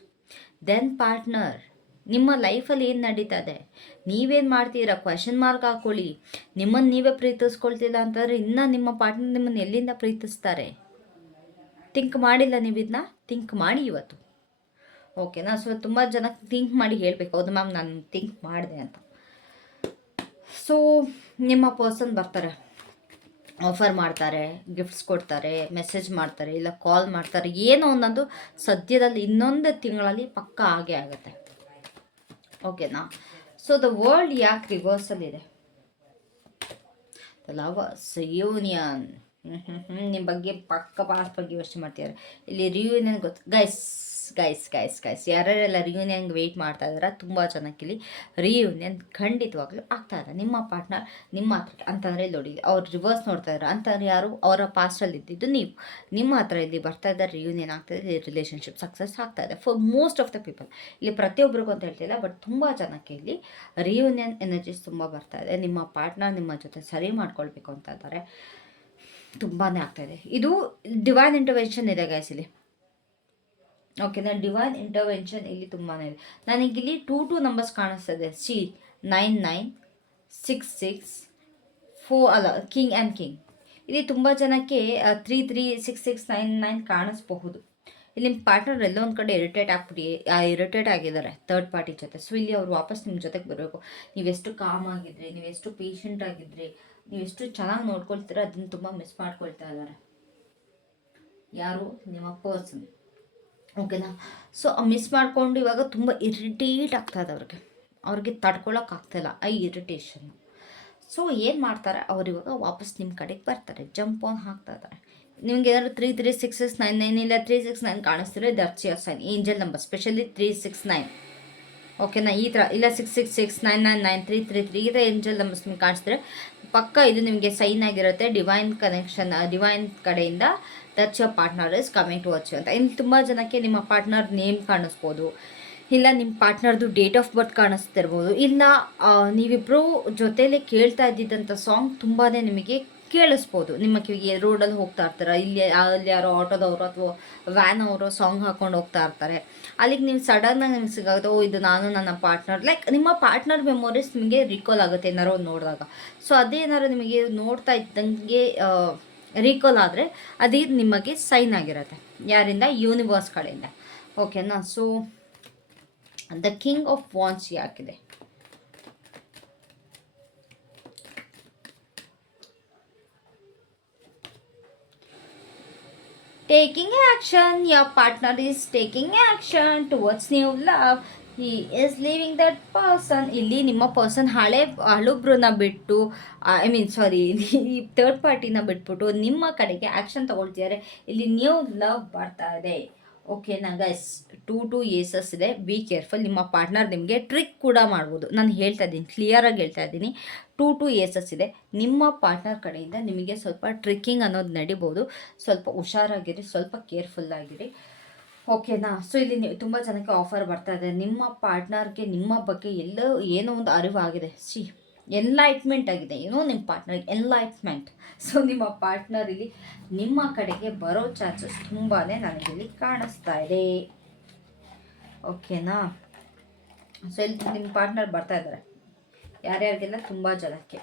ದೆನ್ ಪಾರ್ಟ್ನರ್. ನಿಮ್ಮ ಲೈಫಲ್ಲಿ ಏನು ನಡೀತದೆ, ನೀವೇನು ಮಾಡ್ತೀರಾ? ಕ್ವೆಶನ್ ಮಾರ್ಕ್ ಹಾಕ್ಕೊಳ್ಳಿ. ನಿಮ್ಮನ್ನು ನೀವೇ ಪ್ರೀತಿಸ್ಕೊಳ್ತಿಲ್ಲ ಅಂತಂದರೆ ಇನ್ನು ನಿಮ್ಮ ಪಾರ್ಟ್ನರ್ ನಿಮ್ಮನ್ನು ಎಲ್ಲಿಂದ ಪ್ರೀತಿಸ್ತಾರೆ? ಥಿಂಕ್ ಮಾಡಿಲ್ಲ ನೀವು ಇದನ್ನ? ಥಿಂಕ್ ಮಾಡಿ ಇವತ್ತು. ಓಕೆನಾ. ಸೊ ತುಂಬ ಜನ ಥಿಂಕ್ ಮಾಡಿ ಹೇಳಬೇಕು, ಹೌದು ಮ್ಯಾಮ್ ನಾನು ಥಿಂಕ್ ಮಾಡಿದೆ ಅಂತ. ಸೊ ನಿಮ್ಮ ಪರ್ಸನ್ ಬರ್ತಾರೆ, ಆಫರ್ ಮಾಡ್ತಾರೆ, ಗಿಫ್ಟ್ಸ್ ಕೊಡ್ತಾರೆ, ಮೆಸೇಜ್ ಮಾಡ್ತಾರೆ, ಇಲ್ಲ ಕಾಲ್ ಮಾಡ್ತಾರೆ. ಏನೋ ಒಂದೊಂದು ಸದ್ಯದಲ್ಲಿ ಇನ್ನೊಂದು ತಿಂಗಳಲ್ಲಿ ಪಕ್ಕ ಆಗೇ ಆಗುತ್ತೆ. ಓಕೆನಾ. ಸೊ ದ ವರ್ಲ್ಡ್ ಯಾಕೆ ರಿವರ್ಸಲ್ ಇದೆ? The lovers reunion. ನಿಮ್ಮ ಬಗ್ಗೆ ಪಕ್ಕ ಪಾಸ್ಟ್ ಬಗ್ಗೆ ಯೋಚನೆ ಮಾಡ್ತಿದ್ದಾರೆ. ಇಲ್ಲಿ ರಿಯೂನಿಯನ್ ಗೊತ್ತು ಗೈಸ್ ಯಾರ್ಯಾರೆಲ್ಲ ರಿಯೂನಿಯನ್ಗೆ ವೆಯ್ಟ್ ಮಾಡ್ತಾ ಇದ್ದಾರೆ, ತುಂಬ ಜನಕ್ಕೆ ಇಲ್ಲಿ ರಿಯೂನಿಯನ್ ಖಂಡಿತವಾಗ್ಲೂ ಆಗ್ತಾ ಇದೆ. ನಿಮ್ಮ ಪಾರ್ಟ್ನರ್ ನಿಮ್ಮ ಹತ್ರ ಅಂತಂದರೆ ನೋಡಿ, ಅವ್ರು ರಿವರ್ಸ್ ನೋಡ್ತಾ ಇದ್ದಾರೆ ಅಂತಂದರೆ ಯಾರು? ಅವರ ಪಾಸ್ಟಲ್ಲಿ ಇದ್ದಿದ್ದು ನೀವು. ನಿಮ್ಮ ಹತ್ರ ಇಲ್ಲಿ ಬರ್ತಾ ಇದ್ದಾರೆ, ರಿಯೂನಿಯನ್ ಆಗ್ತಾ ಇದೆ, ರಿಲೇಷನ್ಶಿಪ್ ಸಕ್ಸಸ್ ಆಗ್ತಾ ಇದೆ for most of the people. ಇಲ್ಲಿ ಪ್ರತಿಯೊಬ್ಬರಿಗೂ ಅಂತ ಹೇಳ್ತಿಲ್ಲ, ಬಟ್ ತುಂಬ ಜನಕ್ಕೆ ಇಲ್ಲಿ ರಿಯೂನಿಯನ್ ಎನರ್ಜೀಸ್ ತುಂಬ ಬರ್ತಾ ಇದೆ. ನಿಮ್ಮ ಪಾರ್ಟ್ನರ್ ನಿಮ್ಮ ಜೊತೆ ಸರಿ ಮಾಡ್ಕೊಳ್ಬೇಕು ಅಂತ ಇದ್ದಾರೆ, ತುಂಬಾ ಆಗ್ತಾಯಿದೆ. ಇದು ಡಿವೈನ್ ಇಂಟರ್ವೆನ್ಷನ್ ಇದೆ ಗೈಸ್ ಇಲ್ಲಿ. ಓಕೆನಾ. ಡಿವೈನ್ ಇಂಟರ್ವೆನ್ಷನ್ ಇಲ್ಲಿ ತುಂಬಾ ಇದೆ. ನನಗಿಲ್ಲಿ 2 ನಂಬರ್ಸ್ ಕಾಣಿಸ್ತದೆ. 9966 ಅಲ್ಲ, ಕಿಂಗ್ ಆ್ಯಂಡ್ ಕಿಂಗ್. ಇಲ್ಲಿ ತುಂಬ ಜನಕ್ಕೆ 336699 ಕಾಣಿಸ್ಬಹುದು. ಇಲ್ಲಿ ನಿಮ್ಮ ಪಾರ್ಟ್ನರ್ ಎಲ್ಲೋ ಒಂದು ಕಡೆ ಇರಿಟೇಟ್ ಆಗಿದ್ದಾರೆ ಥರ್ಡ್ ಪಾರ್ಟಿ ಜೊತೆ. ಸೊ ಇಲ್ಲಿ ಅವ್ರು ವಾಪಸ್ ನಿಮ್ಮ ಜೊತೆಗೆ ಬರಬೇಕು. ನೀವೆಷ್ಟು ಕಾಮ್ ಆಗಿದ್ರಿ, ನೀವೆಷ್ಟು ಪೇಷಂಟ್ ಆಗಿದ್ರಿ, ನೀವೆಷ್ಟು ಚೆನ್ನಾಗಿ ನೋಡ್ಕೊಳ್ತೀರ, ಅದನ್ನು ತುಂಬ ಮಿಸ್ ಮಾಡ್ಕೊಳ್ತಾ ಇದ್ದಾರೆ. ಯಾರು? ನಿಮ್ಮ ಪರ್ಸನ್. ಓಕೆನಾ. ಸೊ ಮಿಸ್ ಮಾಡಿಕೊಂಡು ಇವಾಗ ತುಂಬ ಇರಿಟೇಟ್ ಆಗ್ತಾಯಿದೆ ಅವ್ರಿಗೆ ತಡ್ಕೊಳಕ್ಕಾಗ್ತಾಯಿಲ್ಲ ಆ ಇರಿಟೇಷನ್. ಸೊ ಏನು ಮಾಡ್ತಾರೆ, ಅವ್ರು ಇವಾಗ ವಾಪಸ್ ನಿಮ್ಮ ಕಡೆಗೆ ಬರ್ತಾರೆ, ಜಂಪ್ ಆನ್ ಹಾಕ್ತಾ ಇದ್ದಾರೆ. ನಿಮ್ಗೆ ಏನಾದ್ರು 336699 ಇಲ್ಲ 369 ಕಾಣಿಸ್ತಿರೋ that's your sign, angel number, specially 369. ಓಕೆನಾ. ಈ ಥರ ಇಲ್ಲ 6669993333 ಈ ಥರ ಏಂಜಲ್ ನಂಬರ್ಸ್ ನಿಮ್ಗೆ ಕಾಣಿಸ್ತಾರೆ, ಪಕ್ಕ ಇದು ನಿಮಗೆ ಸೈನ್ ಆಗಿರುತ್ತೆ. ಡಿವೈನ್ ಕನೆಕ್ಷನ್, ಡಿವೈನ್ ಕಡೆಯಿಂದ that's your partner is coming towards you ಅಂತ. ಇನ್ನು ತುಂಬ ಜನಕ್ಕೆ ನಿಮ್ಮ ಪಾರ್ಟ್ನರ್ ನೇಮ್ ಕಾಣಿಸ್ಬೋದು, ಇಲ್ಲ ನಿಮ್ಮ ಪಾರ್ಟ್ನರ್ದು ಡೇಟ್ ಆಫ್ ಬರ್ತ್ ಕಾಣಿಸ್ತಿರ್ಬೋದು, ಇಲ್ಲ ನೀವಿಬ್ಬರು ಜೊತೆಯಲ್ಲೇ ಕೇಳ್ತಾ ಇದ್ದಿದ್ದಂಥ ಸಾಂಗ್ ತುಂಬಾ ನಿಮಗೆ ಕೇಳಿಸ್ಬೋದು. ನಿಮ್ಮ ಕಿವಿಗೆ ರೋಡಲ್ಲಿ ಹೋಗ್ತಾ ಇರ್ತಾರೆ, ಇಲ್ಲಿ ಅಲ್ಲಿ ಯಾರೋ ಆಟೋದವರು ಅಥವಾ ವ್ಯಾನ್ ಅವರು ಸಾಂಗ್ ಹಾಕೊಂಡು ಹೋಗ್ತಾ ಇರ್ತಾರೆ. ಅಲ್ಲಿಗೆ ನೀವು ಸಡನ್ನಾಗಿ ನಿಮ್ಗೆ ಸಿಗೋದು, ಓ ಇದು ನಾನು ನನ್ನ ಪಾರ್ಟ್ನರ್, ಲೈಕ್ ನಿಮ್ಮ ಪಾರ್ಟ್ನರ್ ಮೆಮೊರೀಸ್ ನಿಮಗೆ ರಿಕಾಲ್ ಆಗುತ್ತೆ ಏನಾರು ಒಂದು ನೋಡಿದಾಗ. ಸೊ ಅದೇನಾದ್ರು ನಿಮಗೆ ನೋಡ್ತಾ ಇದ್ದಂಗೆ ರೀಕಾಲ್ ಆದರೆ ಅದು ನಿಮಗೆ ಸೈನ್ ಆಗಿರುತ್ತೆ. ಯಾರಿಂದ? ಯೂನಿವರ್ಸ್ ಕಡೆಯಿಂದ. ಓಕೆನಾ? So the king of wands ಯಾಕಿದೆ? taking action, your partner is taking action towards new love, he is leaving that person. ಇಲ್ಲಿ ನಿಮ್ಮ ಪರ್ಸನ್ ಹಳೊಬ್ರನ್ನ ಬಿಟ್ಟು, ಐ ಮೀನ್ ಸಾರಿ, ಈ ಥರ್ಡ್ ಪಾರ್ಟಿನ ಬಿಟ್ಬಿಟ್ಟು ನಿಮ್ಮ ಕಡೆಗೆ ಆ್ಯಕ್ಷನ್ ತಗೊಳ್ತಿದ್ದಾರೆ. ಇಲ್ಲಿ ನ್ಯೂ ಲವ್ ಬರ್ತಾ ಇದೆ. ಓಕೆನಾ ಗೈಸ್? 2 ಏಸಸ್ ಇದೆ. Be careful. ನಿಮ್ಮ ಪಾರ್ಟ್ನರ್ ನಿಮಗೆ ಟ್ರಿಕ್ ಕೂಡ ಮಾಡ್ಬೋದು. ನಾನು ಹೇಳ್ತಾ ಇದ್ದೀನಿ, ಕ್ಲಿಯರಾಗಿ ಹೇಳ್ತಾ ಇದ್ದೀನಿ. 2 ಏಸಸ್ ಇದೆ. ನಿಮ್ಮ ಪಾರ್ಟ್ನರ್ ಕಡೆಯಿಂದ ನಿಮಗೆ ಸ್ವಲ್ಪ ಟ್ರಿಕ್ಕಿಂಗ್ ಅನ್ನೋದು ನಡಿಬೋದು. ಸ್ವಲ್ಪ ಹುಷಾರಾಗಿರಿ, ಸ್ವಲ್ಪ ಕೇರ್ಫುಲ್ ಆಗಿರಿ. ಓಕೆನಾ? ಸೊ ಇಲ್ಲಿ ನೀವು ತುಂಬ ಜನಕ್ಕೆ ಆಫರ್ ಬರ್ತಾ ಇದೆ. ನಿಮ್ಮ ಪಾರ್ಟ್ನರ್ಗೆ ನಿಮ್ಮ ಬಗ್ಗೆ ಎಲ್ಲೋ ಏನೋ ಒಂದು ಅರಿವಾಗಿದೆ. ಎನ್ಲೈಟ್ಮೆಂಟ್ ಆಗಿದೆ, ಏನೋ ನಿಮ್ಮ ಪಾರ್ಟ್ನರ್ಗೆ ಎನ್ಲೈಟ್ಮೆಂಟ್. ಸೊ ನಿಮ್ಮ ಪಾರ್ಟ್ನರ್ ಇಲ್ಲಿ ನಿಮ್ಮ ಕಡೆಗೆ ಬರೋ ಚಾನ್ಸಸ್ ತುಂಬಾ ನನಗಿಲ್ಲಿ ಕಾಣಿಸ್ತಾ ಇದೆ. ಓಕೆನಾ? ಸೊ ಇಲ್ಲಿ ನಿಮ್ಮ ಪಾರ್ಟ್ನರ್ ಬರ್ತಾ ಇದ್ದಾರೆ. ಯಾರ್ಯಾರಿಗೆಲ್ಲ? ತುಂಬ ಜನಕ್ಕೆ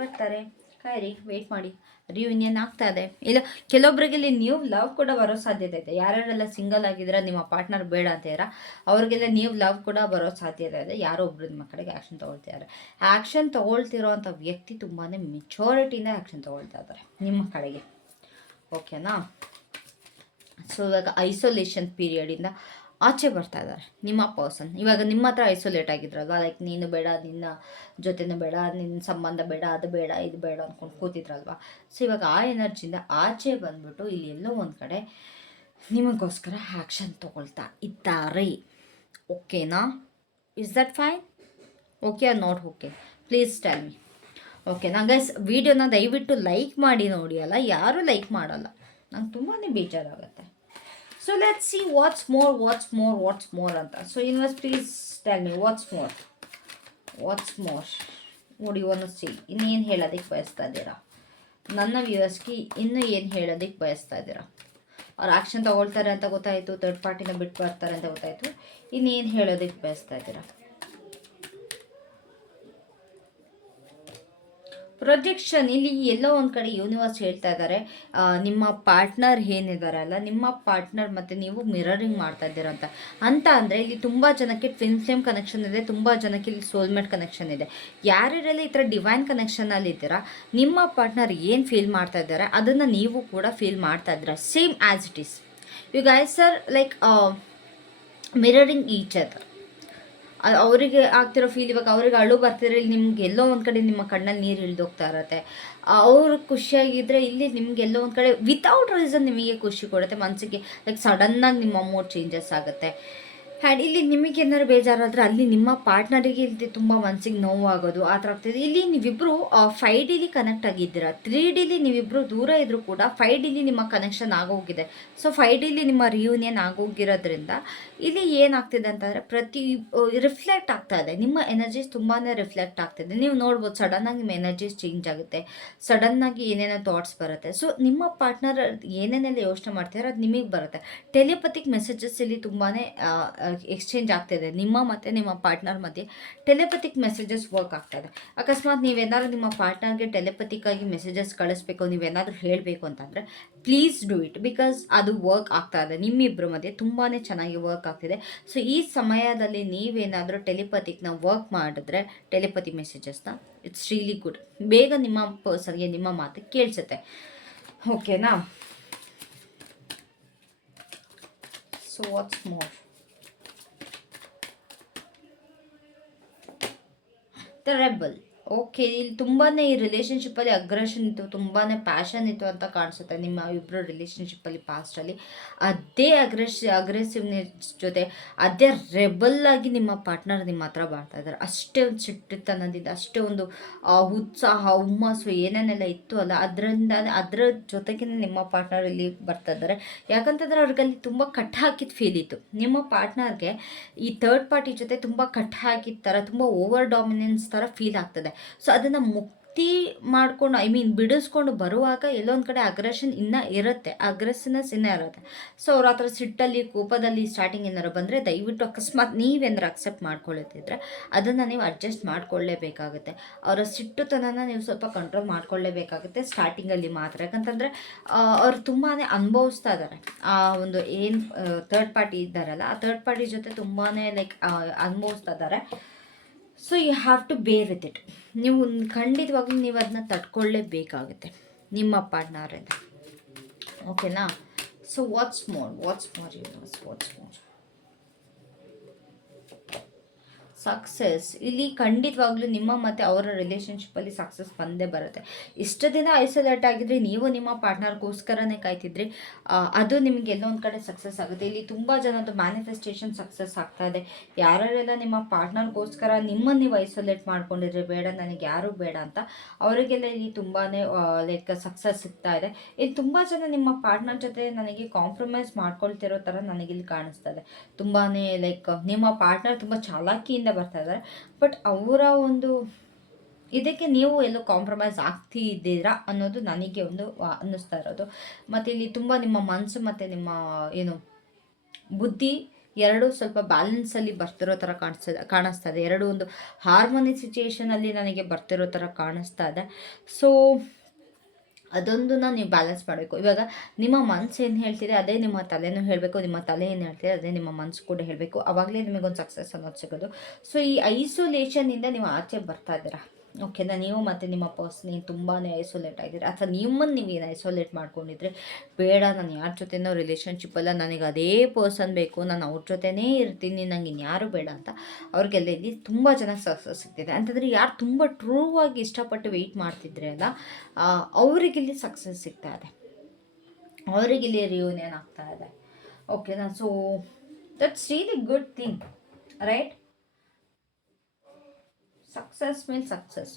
ಬರ್ತಾರೆ. ಕಾಯಿರಿ, ವೆಯ್ಟ್ ಮಾಡಿ. ರಿಯೂನಿಯನ್ ಆಗ್ತಾ ಇದೆ. ಇಲ್ಲ ಕೆಲವೊಬ್ಬರಿಗೆ ಇಲ್ಲಿ ನ್ಯೂ ಲವ್ ಕೂಡ ಬರೋ ಸಾಧ್ಯತೆ ಇದೆ. ಯಾರ್ಯಾರೆಲ್ಲ ಸಿಂಗಲ್ ಆಗಿದ್ದೀರಾ, ನಿಮ್ಮ ಪಾರ್ಟ್ನರ್ ಬೇಡ ಅಂತೀರಾ, ಅವ್ರಿಗೆಲ್ಲ ನ್ಯೂ ಲವ್ ಕೂಡ ಬರೋ ಸಾಧ್ಯತೆ ಇದೆ. ಯಾರೋ ಒಬ್ರು ನಿಮ್ಮ ಕಡೆಗೆ ಆ್ಯಕ್ಷನ್ ತೊಗೊಳ್ತಿದ್ದಾರೆ. ಆ್ಯಕ್ಷನ್ ತೊಗೊಳ್ತಿರೋ ಅಂಥ ವ್ಯಕ್ತಿ ತುಂಬಾ ಮೆಚೂರಿಟಿಯಿಂದ ಆ್ಯಕ್ಷನ್ ತೊಗೊಳ್ತಾ ಇದ್ದಾರೆ ನಿಮ್ಮ ಕಡೆಗೆ. ಓಕೆನಾ? ಸೊ ಇವಾಗ ಐಸೋಲೇಷನ್ ಪೀರಿಯಡಿಂದ ಆಚೆ ಬರ್ತಾ ಇದ್ದಾರೆ ನಿಮ್ಮ ಪರ್ಸನ್. ಇವಾಗ ನಿಮ್ಮ ಹತ್ರ ಐಸೋಲೇಟ್ ಆಗಿದ್ರಲ್ವ, ಲೈಕ್ ನೀನು ಬೇಡ, ನಿನ್ನ ಜೊತೆನೂ ಬೇಡ, ನಿನ್ನ ಸಂಬಂಧ ಬೇಡ, ಅದು ಬೇಡ, ಇದು ಬೇಡ ಅಂದ್ಕೊಂಡು ಕೂತಿದ್ರಲ್ವ. ಸೊ ಇವಾಗ ಆ ಎನರ್ಜಿಯಿಂದ ಆಚೆ ಬಂದ್ಬಿಟ್ಟು ಇಲ್ಲಿ ಎಲ್ಲೋ ಒಂದು ಕಡೆ ನಿಮಗೋಸ್ಕರ ಆ್ಯಕ್ಷನ್ ತೊಗೊಳ್ತಾ ಇದ್ದಾರೆ. ಓಕೆನಾ? Is that fine? Okay or not okay? Please tell me. ಓಕೆನಾ ಗೈಸ್? ವಿಡಿಯೋನ ದಯವಿಟ್ಟು ಲೈಕ್ ಮಾಡಿ ನೋಡಿ. ಅಲ್ಲ, ಯಾರೂ ಲೈಕ್ ಮಾಡಲ್ಲ, ನಂಗೆ ತುಂಬಾ ಬೇಜಾರಾಗುತ್ತೆ. So let's see what's more ಅಂತ. So universe, please tell me what's more. What do you want to see? ಇನ್ನೇನು ಹೇಳೋದಕ್ಕೆ ಬಯಸ್ತಾ ಇದ್ದೀರಾ ನನ್ನ ವ್ಯೂವರ್ಸ್ಗೆ? ಇನ್ನೂ ಏನು ಹೇಳೋದಕ್ಕೆ ಬಯಸ್ತಾ ಇದ್ದೀರಾ? ಅವ್ರು ಆ್ಯಕ್ಷನ್ ತೊಗೊಳ್ತಾರೆ ಅಂತ ಗೊತ್ತಾಯಿತು, ಥರ್ಡ್ ಪಾರ್ಟಿನ ಬಿಟ್ಟು ಬರ್ತಾರೆ ಅಂತ ಗೊತ್ತಾಯಿತು. ಇನ್ನೇನು ಹೇಳೋದಕ್ಕೆ ಬಯಸ್ತಾ ಇದ್ದೀರಾ? ಪ್ರೊಜೆಕ್ಷನ್. ಇಲ್ಲಿ ಎಲ್ಲೋ ಒಂದು ಕಡೆ ಯೂನಿವರ್ಸ್ ಹೇಳ್ತಾ ಇದ್ದಾರೆ, ನಿಮ್ಮ ಪಾರ್ಟ್ನರ್ ಏನಿದಾರಲ್ಲ, ನಿಮ್ಮ ಪಾರ್ಟ್ನರ್ ಮತ್ತು ನೀವು ಮಿರರಿಂಗ್ ಮಾಡ್ತಾ ಇದ್ದೀರಂತ. ಅಂದರೆ ಇಲ್ಲಿ ತುಂಬ ಜನಕ್ಕೆ ಟ್ವಿನ್ ಫ್ಲೇಮ್ ಕನೆಕ್ಷನ್ ಇದೆ, ತುಂಬ ಜನಕ್ಕೆ ಇಲ್ಲಿ ಸೋಲ್ಮೇಟ್ ಕನೆಕ್ಷನ್ ಇದೆ. ಯಾರ್ಯಾರೆಲ್ಲ ಈ ಥರ ಡಿವೈನ್ ಕನೆಕ್ಷನಲ್ಲಿ ಇದ್ದೀರಾ, ನಿಮ್ಮ ಪಾರ್ಟ್ನರ್ ಏನು ಫೀಲ್ ಮಾಡ್ತಾ ಇದ್ದಾರೆ ಅದನ್ನು ನೀವು ಕೂಡ ಫೀಲ್ ಮಾಡ್ತಾ ಇದ್ದೀರಾ, same as it is. You guys are like mirroring each other. ಅವರಿಗೆ ಆಗ್ತಿರೋ ಫೀಲ್, ಇವಾಗ ಅವ್ರಿಗೆ ಅಳು ಬರ್ತಿದ್ರೆ ಇಲ್ಲಿ ನಿಮ್ಗೆ ಎಲ್ಲೋ ಒಂದು ಕಡೆ ನಿಮ್ಮ ಕಣ್ಣಲ್ಲಿ ನೀರು ಇಳಿದೋಗ್ತಾ ಇರತ್ತೆ. ಅವ್ರು ಖುಷಿಯಾಗಿದ್ದರೆ ಇಲ್ಲಿ ನಿಮ್ಗೆ ಎಲ್ಲೋ ಒಂದು ಕಡೆ ವಿತೌಟ್ ರೀಸನ್ ನಿಮಗೆ ಖುಷಿ ಕೊಡುತ್ತೆ ಮನಸ್ಸಿಗೆ. ಲೈಕ್ ಸಡನ್ನಾಗಿ ನಿಮ್ಮ ಮೂಡ್ ಚೇಂಜಸ್ ಆಗುತ್ತೆ. ಆ್ಯಂಡ್ ಇಲ್ಲಿ ನಿಮಗೆ ಏನಾದ್ರು ಬೇಜಾರಾದರೆ ಅಲ್ಲಿ ನಿಮ್ಮ ಪಾರ್ಟ್ನರಿಗೆ ಇಲ್ಲಿ ತುಂಬ ಮನಸ್ಸಿಗೆ ನೋವಾಗೋದು ಆ ಥರ ಆಗ್ತಿದೆ. ಇಲ್ಲಿ ನೀವಿಬ್ಬರು 5Dಲಿ ಕನೆಕ್ಟ್ ಆಗಿದ್ದೀರಾ. 3Dಲಿ ನೀವಿಬ್ಬರು ದೂರ ಇದ್ದರೂ ಕೂಡ 5Dಲಿ ನಿಮ್ಮ ಕನೆಕ್ಷನ್ ಆಗೋಗಿದೆ. ಸೊ 5Dಲಿ ನಿಮ್ಮ ರಿಯೂನಿಯನ್ ಆಗೋಗಿರೋದ್ರಿಂದ ಇಲ್ಲಿ ಏನಾಗ್ತಿದೆ ಅಂತಂದರೆ ರಿಫ್ಲೆಕ್ಟ್ ಆಗ್ತಾ ಇದೆ. ನಿಮ್ಮ ಎನರ್ಜೀಸ್ ತುಂಬಾ ರಿಫ್ಲೆಕ್ಟ್ ಆಗ್ತಿದೆ. ನೀವು ನೋಡ್ಬೋದು, ಸಡನ್ನಾಗಿ ನಿಮ್ಮ ಎನರ್ಜೀಸ್ ಚೇಂಜ್ ಆಗುತ್ತೆ, ಸಡನ್ನಾಗಿ ಏನೇನೋ ಥಾಟ್ಸ್ ಬರುತ್ತೆ. ಸೊ ನಿಮ್ಮ ಪಾರ್ಟ್ನರ್ ಏನೇನೆಲ್ಲ ಯೋಚನೆ ಮಾಡ್ತಿದ್ದಾರೆ ಅದು ನಿಮಗೆ ಬರುತ್ತೆ. ಟೆಲಿಪತಿಕ್ ಮೆಸೇಜಸ್ ಇಲ್ಲಿ ತುಂಬಾ ಎಕ್ಸ್ಚೇಂಜ್ ಆಗ್ತಾಯಿದೆ. ನಿಮ್ಮ ಮತ್ತು ನಿಮ್ಮ ಪಾರ್ಟ್ನರ್ ಮಧ್ಯೆ ಟೆಲಿಪತಿಕ್ ಮೆಸೇಜಸ್ ವರ್ಕ್ ಆಗ್ತಾಯಿದೆ. ಅಕಸ್ಮಾತ್ ನೀವೇನಾದ್ರು ನಿಮ್ಮ ಪಾರ್ಟ್ನರ್ಗೆ ಟೆಲಿಪತಿಕ್ಕಾಗಿ ಮೆಸೇಜಸ್ ಕಳಿಸ್ಬೇಕು, ನೀವೇನಾದರೂ ಹೇಳಬೇಕು ಅಂತಂದರೆ ಪ್ಲೀಸ್ ಡೂ ಇಟ್, ಬಿಕಾಸ್ ಅದು ವರ್ಕ್ ಆಗ್ತಾ ಇದೆ. ನಿಮ್ಮಿಬ್ಬರ ಮಧ್ಯೆ ತುಂಬಾ ಚೆನ್ನಾಗಿ ವರ್ಕ್ ಆಗ್ತಿದೆ. ಸೊ ಈ ಸಮಯದಲ್ಲಿ ನೀವೇನಾದರೂ ಟೆಲಿಪತಿಕ್ನ ವರ್ಕ್ ಮಾಡಿದ್ರೆ, ಟೆಲಿಪತಿ ಮೆಸೇಜಸ್ನ, ಇಟ್ಸ್ ರಿಯಲಿ ಗುಡ್. ಬೇಗ ನಿಮ್ಮ ಪರ್ಸನ್ಗೆ ನಿಮ್ಮ ಮಾತು ಕೇಳಿಸುತ್ತೆ. ಓಕೆನಾ? So what's more? The rebel. Okay, ಇಲ್ಲಿ ತುಂಬಾ ಈ ರಿಲೇಷನ್ಶಿಪ್ಪಲ್ಲಿ ಅಗ್ರೆಷನ್ ಇತ್ತು, ತುಂಬಾ ಪ್ಯಾಷನ್ ಇತ್ತು ಅಂತ ಕಾಣಿಸುತ್ತೆ ನಿಮ್ಮ ಇಬ್ಬರು ರಿಲೇಷನ್ಶಿಪ್ಪಲ್ಲಿ ಪಾಸ್ಟಲ್ಲಿ. ಅದೇ ಅಗ್ರೆಸಿವ್ನೆಸ್ ಜೊತೆ ಅದೇ ರೆಬಲ್ ಆಗಿ ನಿಮ್ಮ ಪಾರ್ಟ್ನರ್ ನಿಮ್ಮ ಹತ್ರ ಬರ್ತಾ ಇದ್ದಾರೆ. ಅಷ್ಟೇ ಒಂದು ಸಿಟ್ಟಿತನದಿಂದ, ಅಷ್ಟೇ ಒಂದು ಉತ್ಸಾಹ, ಹುಮ್ಮಸ್ಸು ಏನೇನೆಲ್ಲ ಇತ್ತು ಅಲ್ಲ, ಅದರ ಜೊತೆಗೆ ನಿಮ್ಮ ಪಾರ್ಟ್ನರ್ ಇಲ್ಲಿ ಬರ್ತಾ ಇದ್ದಾರೆ. ಯಾಕಂತಂದರೆ ಅವ್ರಿಗಲ್ಲಿ ತುಂಬ ಕಟ್ ಹಾಕಿದ ಫೀಲ್ ಇತ್ತು. ನಿಮ್ಮ ಪಾರ್ಟ್ನರ್ಗೆ ಈ ಥರ್ಡ್ ಪಾರ್ಟಿ ಜೊತೆ ತುಂಬ ಕಟ್ ಹಾಕಿದ ಥರ, ತುಂಬ ಓವರ್ ಡಾಮಿನೆನ್ಸ್ ಥರ ಫೀಲ್ ಆಗ್ತದೆ. ಸೊ ಅದನ್ನು ಮುಕ್ತಿ ಅತಿ ಮಾಡ್ಕೊಂಡು ಬಿಡಿಸ್ಕೊಂಡು ಬರುವಾಗ ಎಲ್ಲೊಂದು ಕಡೆ ಅಗ್ರೆಷನ್ ಇನ್ನೂ ಇರುತ್ತೆ, ಅಗ್ರೆಸಿವ್ನೆಸ್ ಇನ್ನೂ ಇರುತ್ತೆ. ಸೊ ಅವ್ರ ಹತ್ರ ಸಿಟ್ಟಲ್ಲಿ ಕೋಪದಲ್ಲಿ ಸ್ಟಾರ್ಟಿಂಗ್ ಏನಾರು ಬಂದರೆ ದಯವಿಟ್ಟು ಅಕಸ್ಮಾತ್ ನೀವೇನಾರು ಅಕ್ಸೆಪ್ಟ್ ಮಾಡ್ಕೊಳ್ಳುತ್ತಿದ್ರೆ ಅದನ್ನು ನೀವು ಅಡ್ಜಸ್ಟ್ ಮಾಡ್ಕೊಳ್ಳೇಬೇಕಾಗುತ್ತೆ. ಅವರ ಸಿಟ್ಟುತನನ ನೀವು ಸ್ವಲ್ಪ ಕಂಟ್ರೋಲ್ ಮಾಡ್ಕೊಳ್ಳೇಬೇಕಾಗುತ್ತೆ ಸ್ಟಾರ್ಟಿಂಗಲ್ಲಿ ಮಾತ್ರ. ಯಾಕಂತಂದರೆ ಅವ್ರು ತುಂಬಾ ಅನುಭವಿಸ್ತಾ ಇದ್ದಾರೆ. ಆ ಒಂದು ಏನು ಥರ್ಡ್ ಪಾರ್ಟಿ ಇದ್ದಾರಲ್ಲ, ಆ ಥರ್ಡ್ ಪಾರ್ಟಿ ಜೊತೆ ತುಂಬಾ ಲೈಕ್ ಅನುಭವಿಸ್ತಾ ಇದ್ದಾರೆ. So you have to bear with it. ನೀವು ಖಂಡಿತವಾಗ್ಲೂ ನೀವು ಅದನ್ನ ತಡ್ಕೊಳ್ಳೇಬೇಕಾಗುತ್ತೆ ನಿಮ್ಮ ಪಾರ್ಟ್ನರಿಂದ. ಓಕೆನಾ? So what's more universe, what's more? Success ಇಲ್ಲಿ ಖಂಡಿತವಾಗ್ಲೂ ನಿಮ್ಮ ಮತ್ತು ಅವರ ರಿಲೇಷನ್ಶಿಪ್ಪಲ್ಲಿ ಸಕ್ಸಸ್ ಬಂದೇ ಬರುತ್ತೆ. ಇಷ್ಟು ದಿನ ಐಸೋಲೇಟ್ ಆಗಿದ್ರೆ ನೀವು ನಿಮ್ಮ ಪಾರ್ಟ್ನರ್ಗೋಸ್ಕರನೇ ಕಾಯ್ತಿದ್ರಿ, ಅದು ನಿಮಗೆ ಎಲ್ಲೊಂದು ಕಡೆ ಸಕ್ಸಸ್ ಆಗುತ್ತೆ. ಇಲ್ಲಿ ತುಂಬ ಜನದ್ದು ಮ್ಯಾನಿಫೆಸ್ಟೇಷನ್ ಸಕ್ಸಸ್ ಆಗ್ತಾ ಇದೆ. ಯಾರ್ಯಾರೆಲ್ಲ ನಿಮ್ಮ ಪಾರ್ಟ್ನರ್ಗೋಸ್ಕರ ನಿಮ್ಮನ್ನು ನೀವು ಐಸೋಲೇಟ್ ಮಾಡ್ಕೊಂಡಿದ್ರೆ ಬೇಡ ನನಗೆ ಯಾರೂ ಬೇಡ ಅಂತ, ಅವರಿಗೆಲ್ಲ ಇಲ್ಲಿ ತುಂಬಾ ಲೈಕ್ ಸಕ್ಸಸ್ ಸಿಗ್ತಾ ಇದೆ. ಇಲ್ಲಿ ತುಂಬ ಜನ ನಿಮ್ಮ ಪಾರ್ಟ್ನರ್ ಜೊತೆ ನನಗೆ ಕಾಂಪ್ರಮೈಸ್ ಮಾಡ್ಕೊಳ್ತಿರೋ ಥರ ನನಗಿಲ್ಲಿ ಕಾಣಿಸ್ತಾ ಇದೆ. ತುಂಬಾ ಲೈಕ್ ನಿಮ್ಮ ಪಾರ್ಟ್ನರ್ ತುಂಬ ಚಾಲಾಕಿಯಿಂದ ಬರ್ತಾ ಇದ್ದಾರೆ, ಬಟ್ ಅವರ ಒಂದು ಇದಕ್ಕೆ ನೀವು ಎಲ್ಲೋ ಕಾಂಪ್ರಮೈಸ್ ಆಗ್ತಿದ್ದೀರಾ ಅನ್ನೋದು ನನಗೆ ಒಂದು ಅನ್ನಿಸ್ತಾ ಇರೋದು. ಮತ್ತು ಇಲ್ಲಿ ತುಂಬ ನಿಮ್ಮ ಮನಸ್ಸು ಮತ್ತು ನಿಮ್ಮ ಏನು ಬುದ್ಧಿ ಎರಡೂ ಸ್ವಲ್ಪ ಬ್ಯಾಲೆನ್ಸಲ್ಲಿ ಬರ್ತಿರೋ ಥರ ಕಾಣಿಸ್ತಾ ಇದೆ. ಎರಡು ಒಂದು ಹಾರ್ಮೋನಿ ಸಿಚುಯೇಷನಲ್ಲಿ ನನಗೆ ಬರ್ತಿರೋ ಥರ ಕಾಣಿಸ್ತಾ ಇದೆ. ಸೊ ಅದೊಂದನ್ನ ನೀವು ಬ್ಯಾಲೆನ್ಸ್ ಮಾಡಬೇಕು. ಇವಾಗ ನಿಮ್ಮ ಮನಸ್ಸು ಏನು ಹೇಳ್ತಿದೆ ಅದೇ ನಿಮ್ಮ ತಲೆನೂ ಹೇಳಬೇಕು, ನಿಮ್ಮ ತಲೆ ಏನು ಹೇಳ್ತಿದೆ ಅದೇ ನಿಮ್ಮ ಮನಸ್ಸು ಕೂಡ ಹೇಳಬೇಕು. ಆವಾಗಲೇ ನಿಮಗೊಂದು ಸಕ್ಸಸ್ ಅನ್ನೋದು ಸಿಗೋದು. ಸೊ ಈ ಐಸೋಲೇಷನಿಂದ ನೀವು ಆಚೆ ಬರ್ತಾ ಇದ್ದೀರಾ. ಓಕೆನಾ? ನೀವು ಮತ್ತು ನಿಮ್ಮ ಪರ್ಸನ್ ತುಂಬಾ ಐಸೋಲೇಟ್ ಆಗಿದ್ದೀರಿ, ಅಥವಾ ನಿಮ್ಮನ್ನು ನೀವೇನು ಐಸೋಲೇಟ್ ಮಾಡ್ಕೊಂಡಿದ್ರೆ ಬೇಡ ನಾನು ಯಾರ ಜೊತೆನೋ ರಿಲೇಷನ್ಶಿಪ್ಪಲ್ಲ, ನನಗೆ ಅದೇ ಪರ್ಸನ್ ಬೇಕು, ನಾನು ಅವ್ರ ಜೊತೆನೇ ಇರ್ತೀನಿ, ನಂಗೆ ಇನ್ಯಾರು ಬೇಡ ಅಂತ ಅವ್ರಿಗೆಲ್ಲ ಇಲ್ಲಿ ತುಂಬ ಚೆನ್ನಾಗಿ ಸಕ್ಸಸ್ ಸಿಗ್ತಿದೆ. ಅಂತಂದರೆ ಯಾರು ತುಂಬ ಟ್ರೂ ಆಗಿ ಇಷ್ಟಪಟ್ಟು ವೆಯ್ಟ್ ಮಾಡ್ತಿದ್ರೆ ಅಲ್ಲ, ಅವರಿಗಿಲ್ಲಿ ಸಕ್ಸಸ್ ಸಿಗ್ತಾ ಇದೆ, ಅವರಿಗಿಲ್ಲಿ ರಿಯೂನಿಯನ್ ಆಗ್ತಾ ಇದೆ. ಓಕೆನಾ? So that's really good thing, right? Success means success.